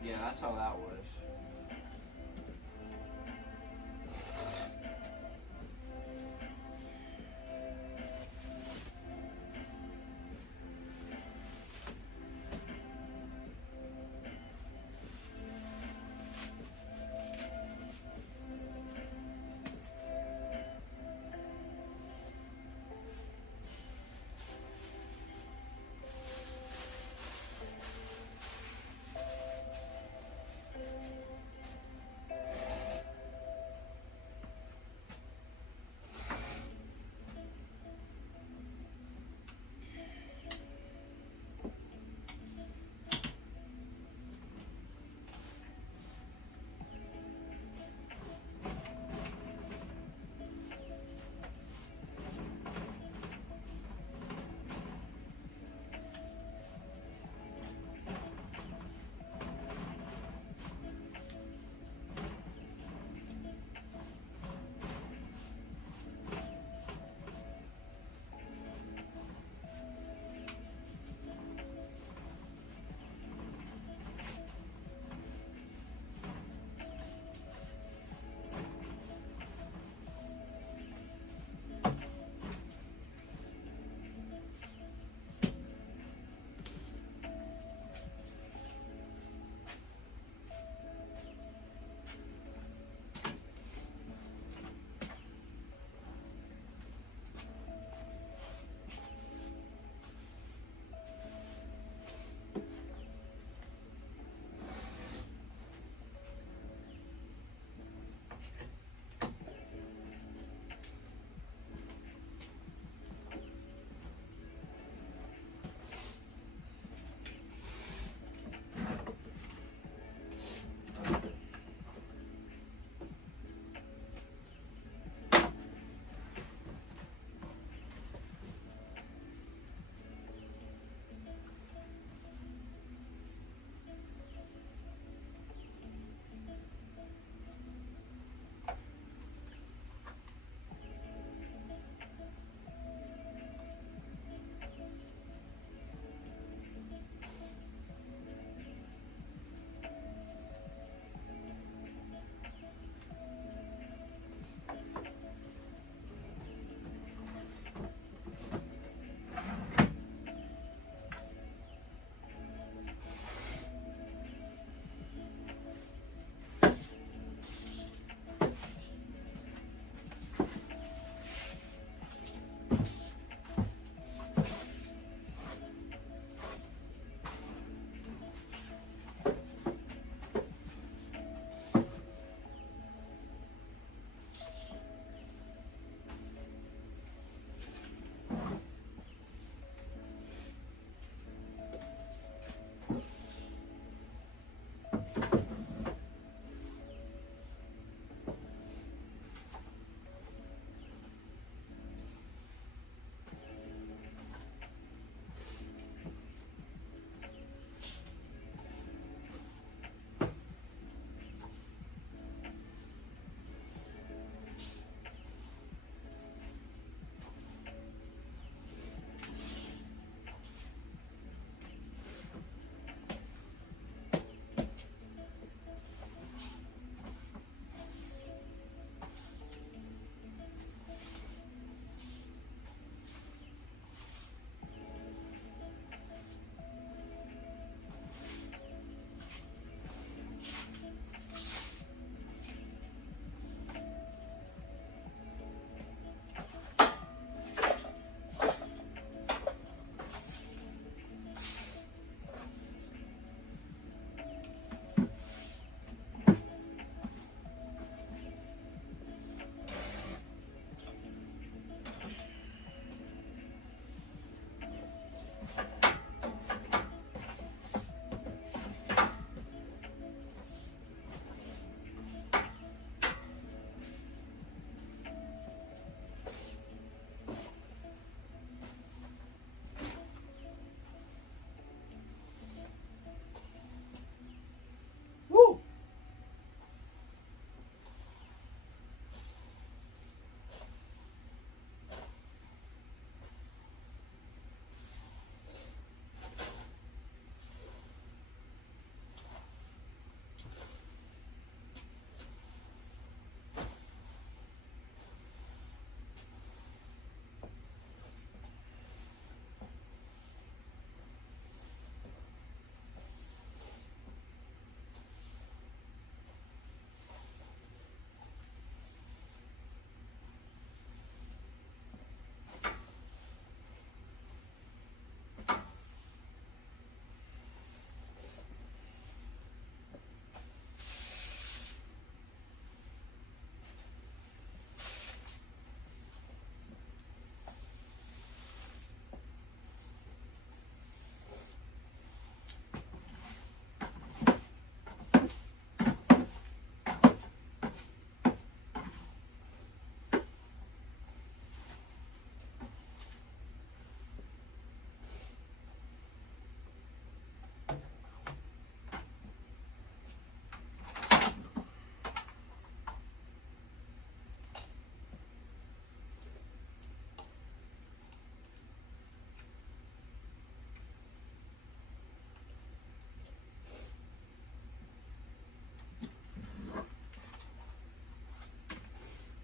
Yeah, that's how that was.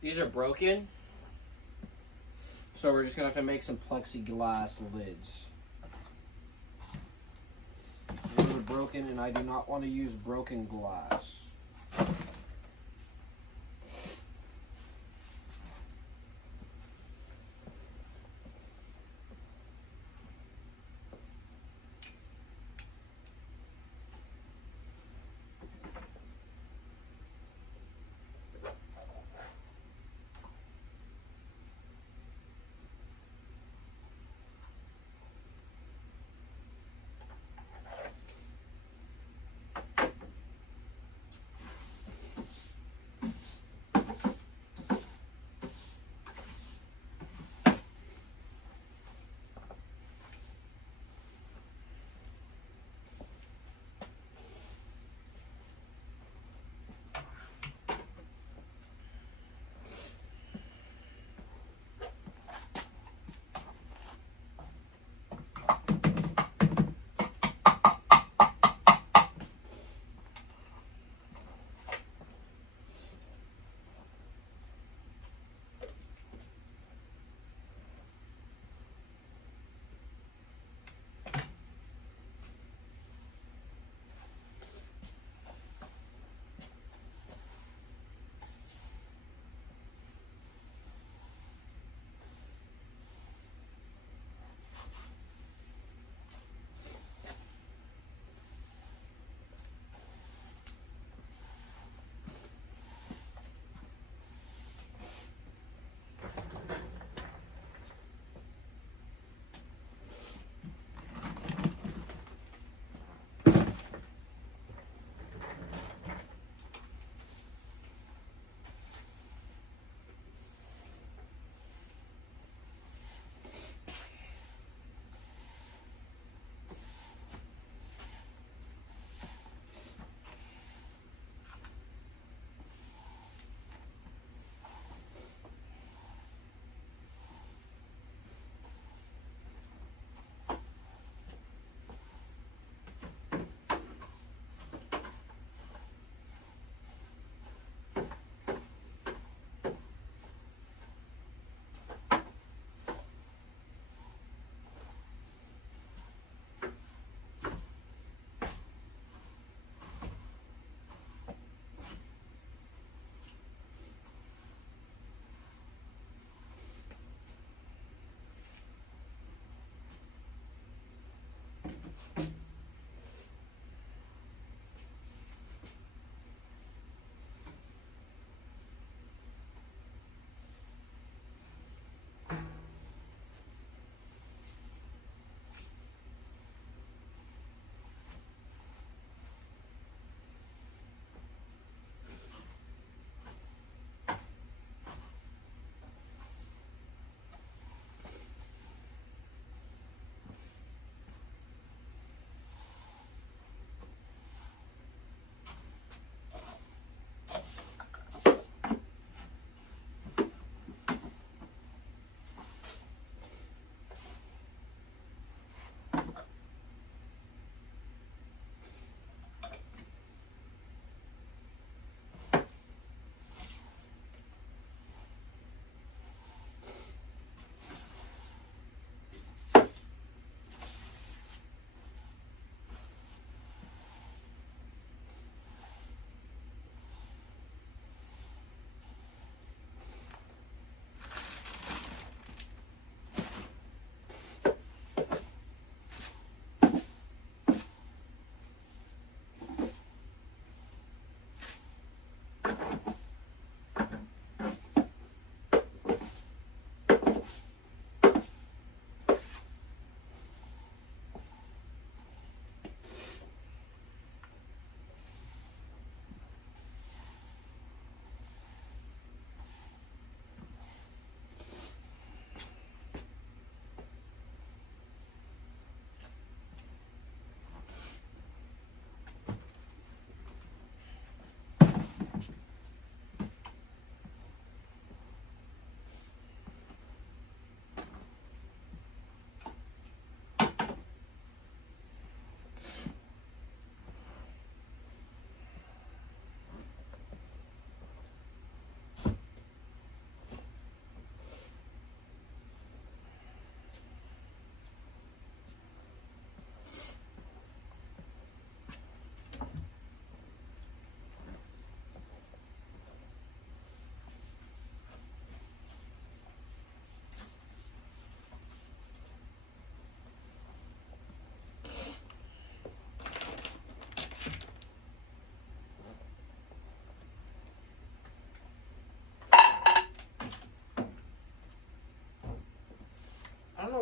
These are broken. So we're just going to have to make some plexiglass lids. These are broken and I do not want to use broken glass.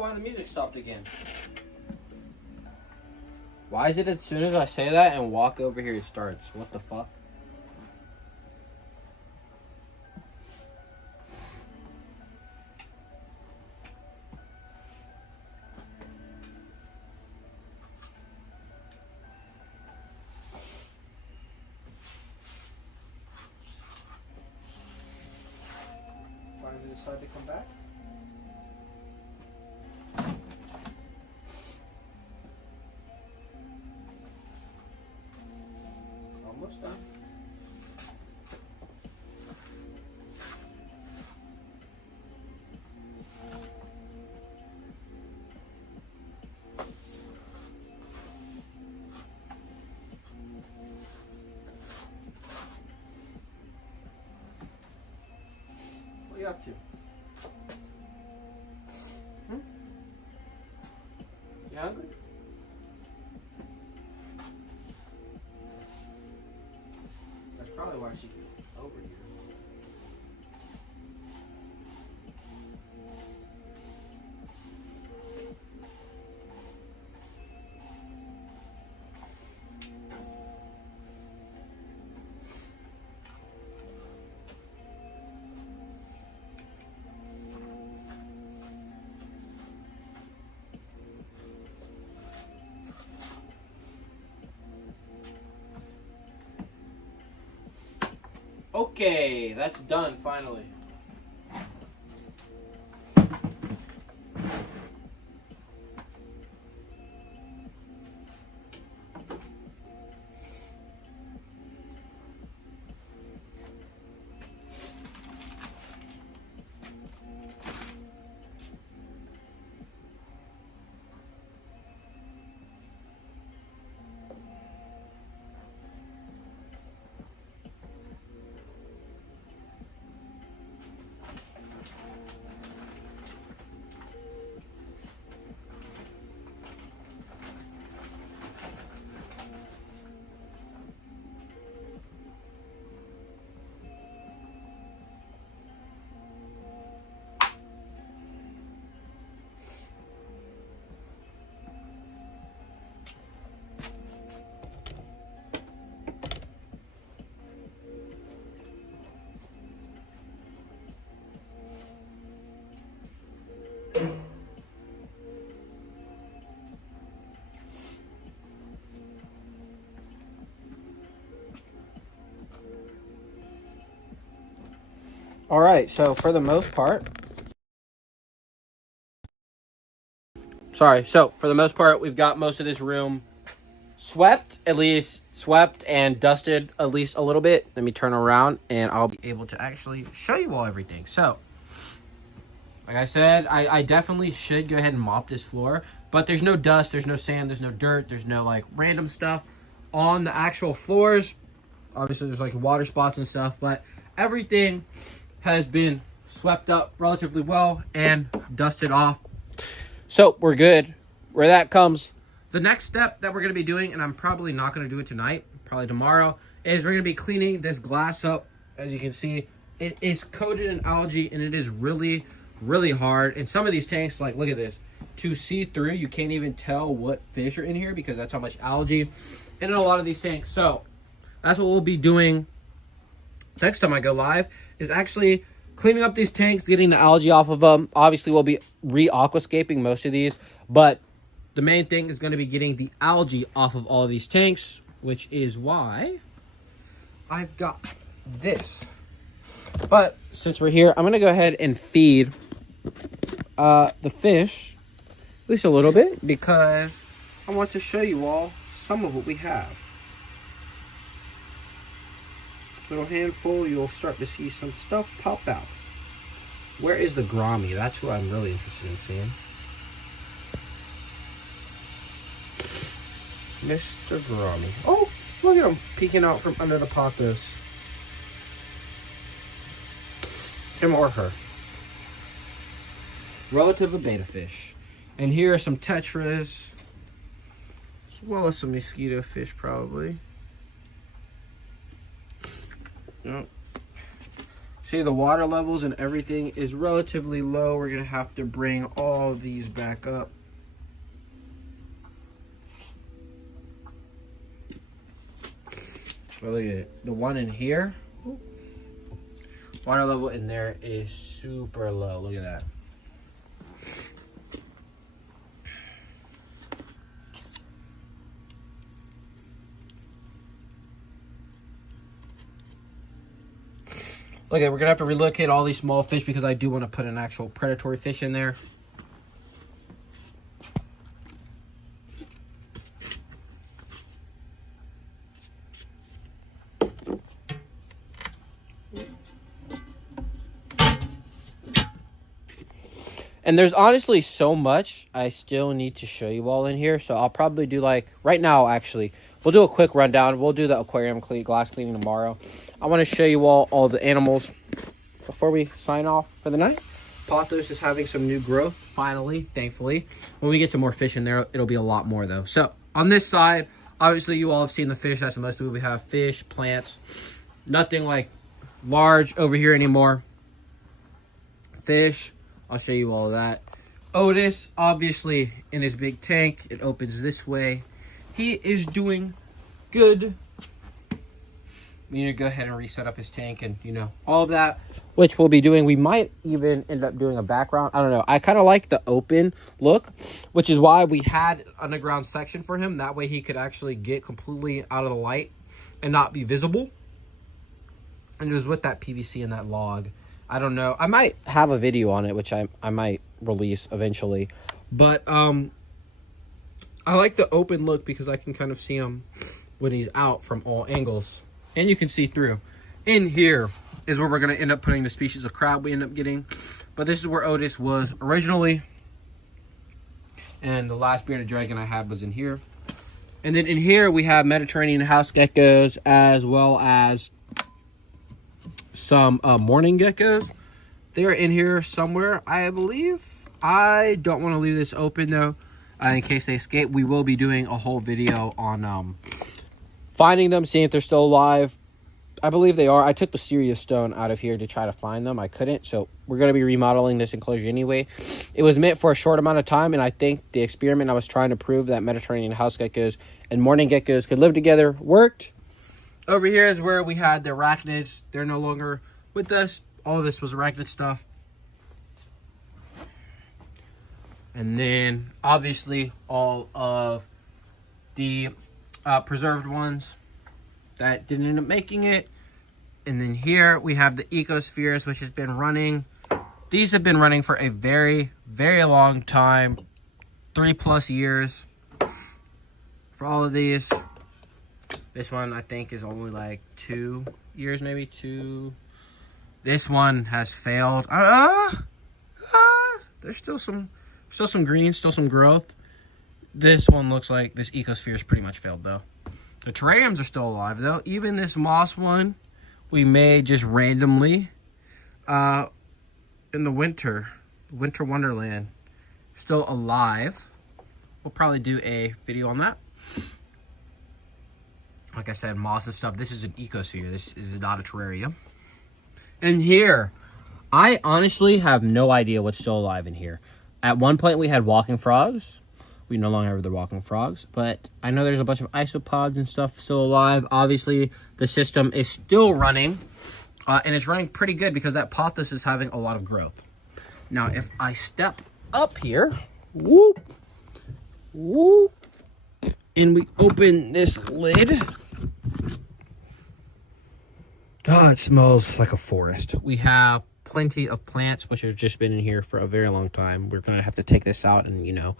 why the music stopped again. Why is it as soon as I say that and walk over here it starts? What the fuck? Why did it decide to come back? Almost done. What are you up to? You hungry? That's probably why she came over here. Okay, that's done finally. All right, so for the most part, we've got most of this room swept and dusted at least a little bit. Let me turn around and I'll be able to actually show you all everything. So, like I said, I definitely should go ahead and mop this floor, but there's no dust, there's no sand, there's no dirt, there's no like random stuff on the actual floors. Obviously, there's like water spots and stuff, but everything has been swept up relatively well and dusted off. So we're good. Where that comes, the next step that we're going to be doing, and I'm probably not going to do it tonight, probably tomorrow, is we're going to be cleaning this glass up. As you can see, it is coated in algae and it is really, really hard. And some of these tanks, like look at this, to see through, you can't even tell what fish are in here because that's how much algae in a lot of these tanks. So that's what we'll be doing next time I go live, is actually cleaning up these tanks, getting the algae off of them. Obviously, we'll be re-aquascaping most of these, but the main thing is going to be getting the algae off of all of these tanks, which is why I've got this. But since we're here, I'm going to go ahead and feed the fish, at least a little bit, because I want to show you all some of what we have. Little handful, you'll start to see some stuff pop out. Where is the Grommy? That's who I'm really interested in seeing. Mr. Grommy. Oh, look at him peeking out from under the pothos. Him or her. Relative of beta fish. And here are some tetras, as well as some mosquito fish, probably. Yep. See, the water levels and everything is relatively low. We're going to have to bring all these back up. But look at it. The one in here, water level in there is super low. Look at that. Okay, we're gonna have to relocate all these small fish because I do want to put an actual predatory fish in there. And there's honestly so much I still need to show you all in here. So I'll probably do like, right now actually, we'll do a quick rundown. We'll do the aquarium glass cleaning tomorrow. I want to show you all the animals before we sign off for the night. Pothos is having some new growth, finally, thankfully. When we get some more fish in there, it'll be a lot more though. So on this side, obviously you all have seen the fish. That's most of it. We have fish, plants, nothing like large over here anymore. Fish. I'll show you all of that. Otis, obviously, in his big tank. It opens this way. He is doing good. We need to go ahead and reset up his tank and, you know, all of that, which we'll be doing. We might even end up doing a background. I don't know. I kind of like the open look, which is why we had an underground section for him. That way he could actually get completely out of the light and not be visible. And it was with that PVC and that log. I don't know. I might have a video on it, which I might release eventually. But I like the open look because I can kind of see him when he's out from all angles. And you can see through. In here is where we're going to end up putting the species of crab we end up getting. But this is where Otis was originally. And the last bearded dragon I had was in here. And then in here we have Mediterranean house geckos as well as some morning geckos. They're in here somewhere, I believe. I don't want to leave this open though, in case they escape. We will be doing a whole video on finding them, seeing if they're still alive. I believe they are. I took the Sirius stone out of here to try to find them. I couldn't, so we're going to be remodeling this enclosure anyway. It was meant for a short amount of time, and I think the experiment I was trying to prove that Mediterranean house geckos and morning geckos could live together worked. Over here is where we had the arachnids. They're no longer with us. All of this was arachnid stuff. And then, obviously, all of the preserved ones that didn't end up making it. And then here we have the ecospheres, which has been running. These have been running for a very, very long time. 3+ years for all of these. This one, I think, is only like 2 years, maybe 2. This one has failed. There's still some green, still some growth. This one looks like this ecosphere is pretty much failed, though. The terrariums are still alive, though. Even this moss one, we made just randomly in the winter wonderland, still alive. We'll probably do a video on that. Like I said, moss and stuff. This is an ecosphere. This is not a terrarium. And here, I honestly have no idea what's still alive in here. At one point, we had walking frogs. We no longer have the walking frogs. But I know there's a bunch of isopods and stuff still alive. Obviously, the system is still running. And it's running pretty good because that pothos is having a lot of growth. Now, if I step up here, whoop, whoop, and we open this lid. God, it smells like a forest. We have plenty of plants, which have just been in here for a very long time. We're going to have to take this out and, you know,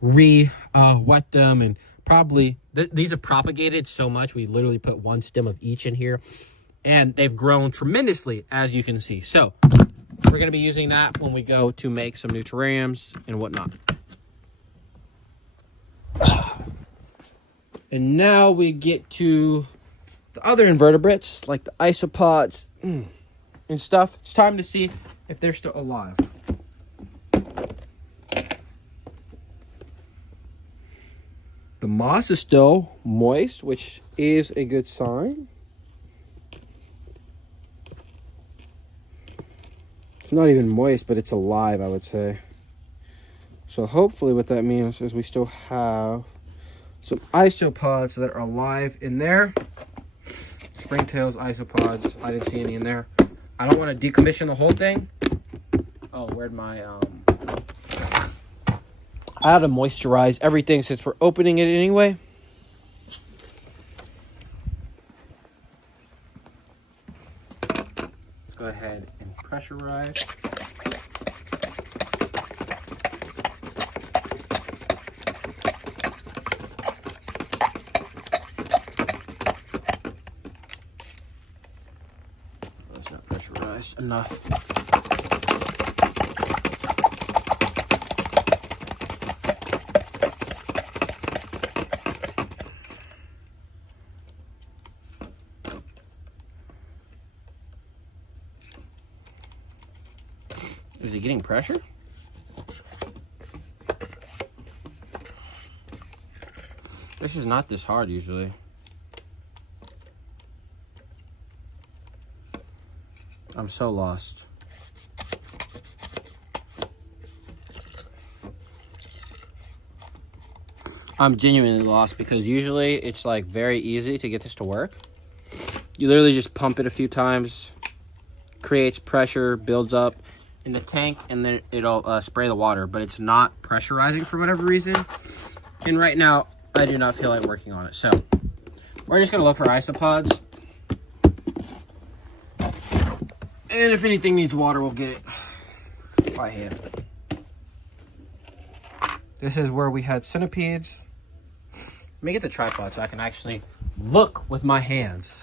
wet them. And probably, these have propagated so much. We literally put one stem of each in here. And they've grown tremendously, as you can see. So, we're going to be using that when we go to make some new terrariums and whatnot. And now we get to the other invertebrates, like the isopods and stuff. It's time to see if they're still alive. The moss is still moist, which is a good sign. It's not even moist, but it's alive, I would say. So hopefully what that means is we still have some isopods that are alive in there. Springtails isopods. I didn't see any in there. I don't want to decommission the whole thing. Oh, where'd my I had to moisturize everything since we're opening it anyway. Let's go ahead and pressurize. That's not pressurized enough. Is it getting pressure? This is not this hard usually. I'm so lost. I'm genuinely lost because usually it's like very easy to get this to work. You literally just pump it a few times, creates pressure, builds up in the tank, and then it'll spray the water, but it's not pressurizing for whatever reason. And right now, I do not feel like working on it. So we're just gonna look for isopods. And if anything needs water, we'll get it by hand. This is where we had centipedes. Let me get the tripod so I can actually look with my hands.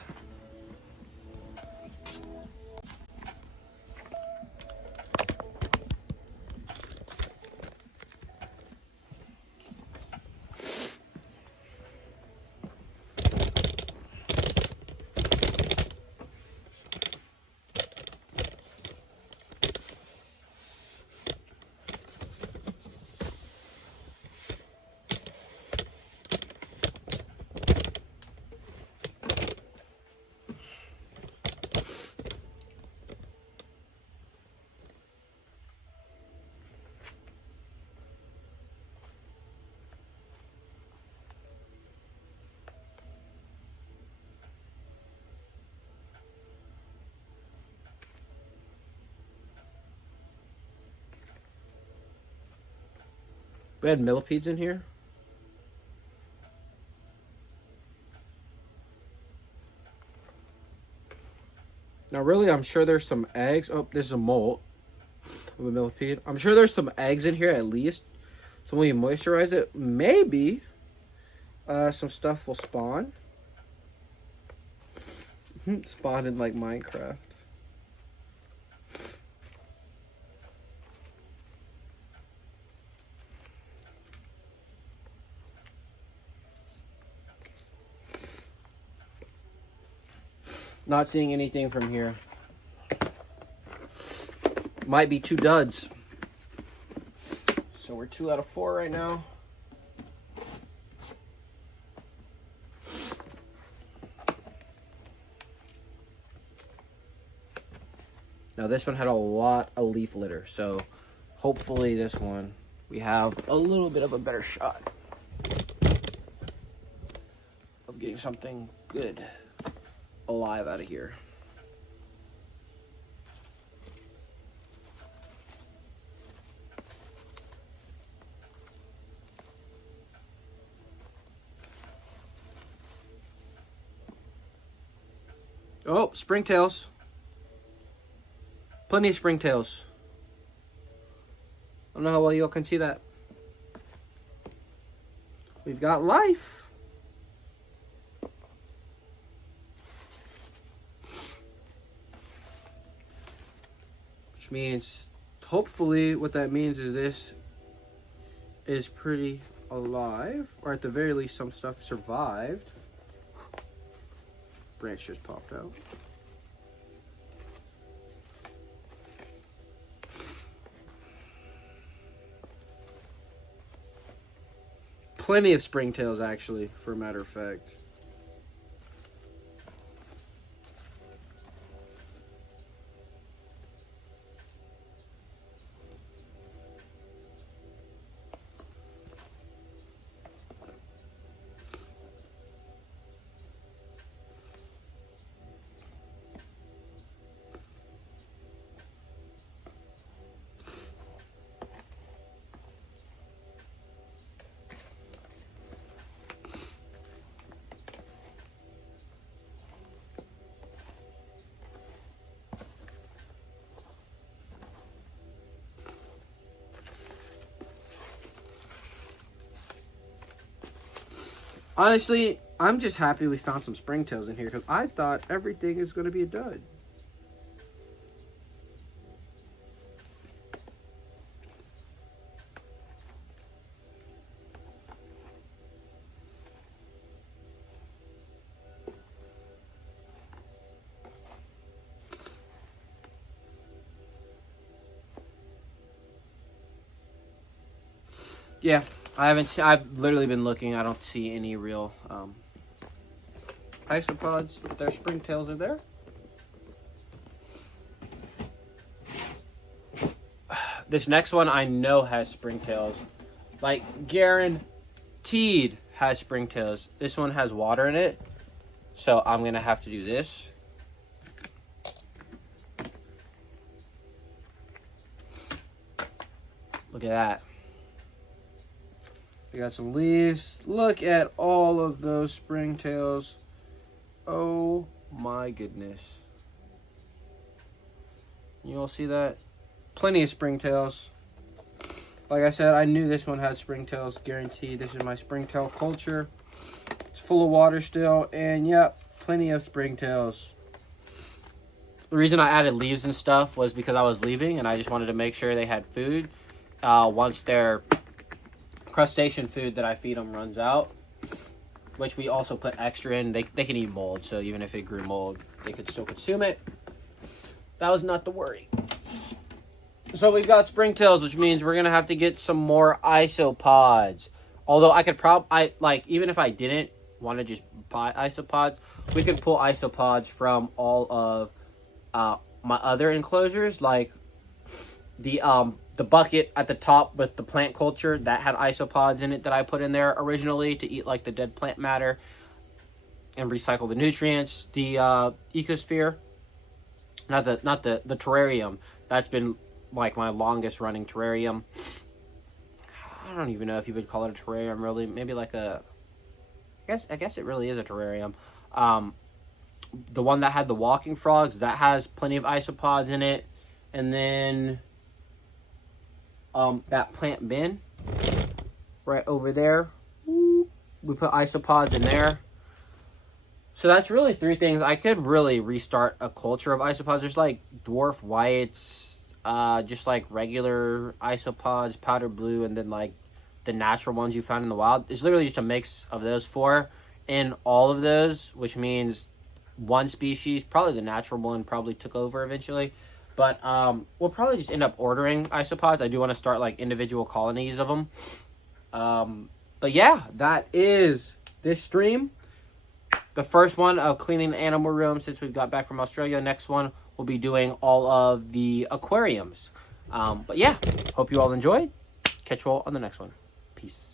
We had millipedes in here. Now, really, I'm sure there's some eggs. Oh, this is a molt of a millipede. I'm sure there's some eggs in here at least. So when we moisturize it, maybe some stuff will spawn. Spawn in like Minecraft. Not seeing anything from here. Might be 2 duds. So we're 2 out of 4 right now. Now this one had a lot of leaf litter, so hopefully this one we have a little bit of a better shot of getting something good alive out of here. Oh, springtails. Plenty of springtails. I don't know how well y'all can see that. We've got life. Which means, hopefully, what that means is this is pretty alive. Or at the very least, some stuff survived. Branch just popped out. Plenty of springtails, actually, for a matter of fact. Honestly, I'm just happy we found some springtails in here because I thought everything is going to be a dud. Yeah, I haven't. I've literally been looking. I don't see any real isopods, but their springtails are there. This next one I know has springtails, like guaranteed has springtails. This one has water in it, so I'm gonna have to do this. Look at that. We got some leaves. Look at all of those springtails. Oh my goodness. You all see that? Plenty of springtails. Like I said, I knew this one had springtails, guaranteed. This is my springtail culture. It's full of water still, and yep, plenty of springtails. The reason I added leaves and stuff was because I was leaving, and I just wanted to make sure they had food. Once their crustacean food that I feed them runs out, which we also put extra in, they can eat mold, so even if it grew mold, they could still consume it. That was not the worry. So we've got springtails, which means we're gonna have to get some more isopods. Although I could even if I didn't want to just buy isopods, we could pull isopods from all of my other enclosures, like the bucket at the top with the plant culture that had isopods in it that I put in there originally to eat like the dead plant matter and recycle the nutrients. The ecosphere, not the terrarium. That's been like my longest running terrarium. I don't even know if you would call it a terrarium, really. Maybe like I guess it really is a terrarium. The one that had the walking frogs, that has plenty of isopods in it. And then that plant bin right over there, we put isopods in there. So that's really 3 things. I could really restart a culture of isopods. There's like dwarf whites, just like regular isopods, powder blue, and then like the natural ones you found in the wild. It's literally just a mix of those 4 in all of those, which means one species, probably the natural one, probably took over eventually. But we'll probably just end up ordering isopods. I do want to start like individual colonies of them. But yeah, that is this stream. The first one of cleaning the animal room since we've got back from Australia. Next one, we'll be doing all of the aquariums. But yeah, hope you all enjoyed. Catch you all on the next one. Peace.